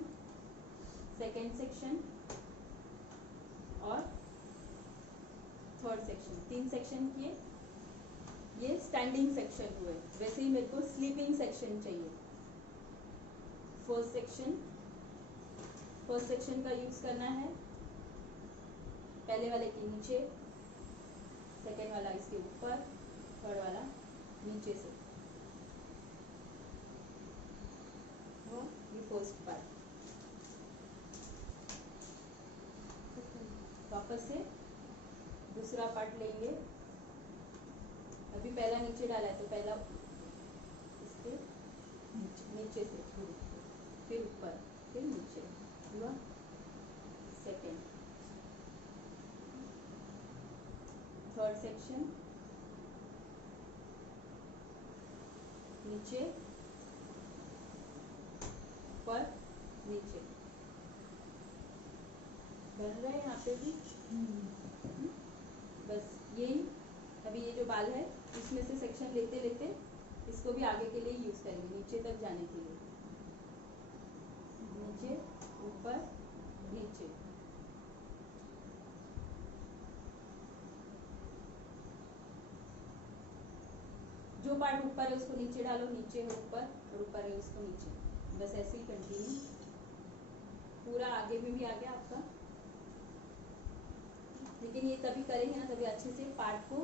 second section और थर्ड सेक्शन, 3 सेक्शन किए। ये स्टैंडिंग सेक्शन हुए, वैसे ही मेरे को स्लीपिंग सेक्शन चाहिए। फर्स्ट सेक्शन का यूज करना है पहले वाले के नीचे, सेकेंड वाला इसके ऊपर, थर्ड वाला नीचे से। ये फर्स्ट पार्ट। वापस से दूसरा पार्ट लेंगे। अभी पहला नीचे डाला है तो पहला इसके नीचे से, फिर ऊपर, फिर नीचे हुआ। सेकेंड, थर्ड सेक्शन, नीचे, ऊपर, नीचे। बन रहा है यहाँ पे भी। बस यही। अभी ये जो बाल है इसमें से सेक्शन लेते लेते इसको भी आगे के लिए यूज करेंगे, नीचे तक जाने के लिए। नीचे, ऊपर, नीचे। जो पार्ट ऊपर है उसको नीचे डालो, नीचे है ऊपर और ऊपर है उसको नीचे। बस ऐसे ही कंटिन्यू पूरा आगे में भी आ गया आपका। लेकिन ये तभी करेंगे ना, तभी अच्छे से पार्ट को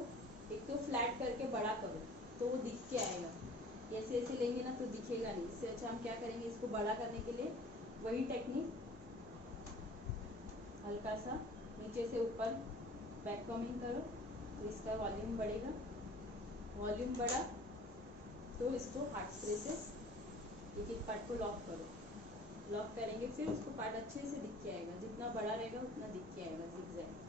एक तो फ्लैट करके बड़ा करो तो वो दिख के आएगा। ऐसे ऐसे लेंगे ना तो दिखेगा नहीं। इससे अच्छा हम क्या करेंगे, इसको बड़ा करने के लिए वही टेक्निक, हल्का सा नीचे से ऊपर बैक कॉमिंग करो तो इसका वॉल्यूम बढ़ेगा। वॉल्यूम बढ़ा तो इसको हाथ स्प्रे से एक एक पार्ट को लॉक करो। लॉक करेंगे फिर उसको पार्ट अच्छे से दिख के आएगा। जितना बड़ा रहेगा उतना दिख के आएगा ज़िगज़ैग।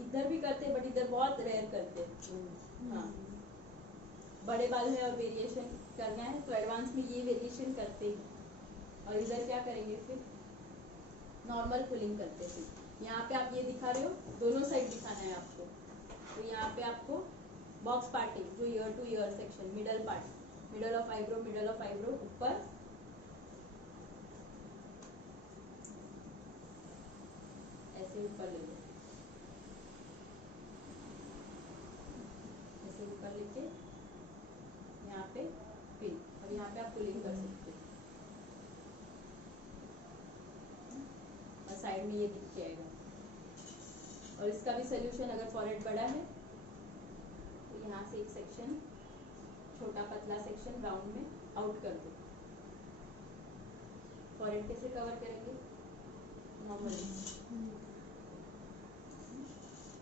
इधर भी करते हैं बट इधर बहुत रेयर करते हैं। हाँ, बड़े बाल है और वेरिएशन करना है तो एडवांस में ये वेरिएशन करते हैं। और इधर क्या करेंगे, फिर नॉर्मल पुलिंग करते हैं। यहाँ पे आप ये दिखा रहे हो, दोनों साइड दिखाना है आपको। तो यहाँ पे आपको बॉक्स पार्टिंग, जो year two year section, middle part, middle of eyebrow ऊपर, ऐसे ऊपर ले लो, ऐसे ऊपर लेके यहाँ पे पिन, और यहाँ पे आप पुलिंग कर सकते हो, और साइड में ये दिख जाएगा। और इसका भी सोल्यूशन, अगर फॉरहेड बड़ा है तो यहाँ से एक सेक्शन, छोटा पतला सेक्शन राउंड में आउट कर दो। फॉरहेड कैसे कवर करेंगे? नॉर्मली।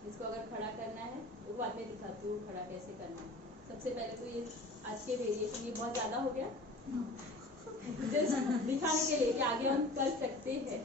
इसको अगर खड़ा करना है तो बाद में दिखाती हूँ खड़ा कैसे करना है। सबसे पहले तो ये आज के वेरिएशन, ये बहुत ज़्यादा हो गया, जस्ट दिखाने के लिए कि आगे हम कर सकते हैं।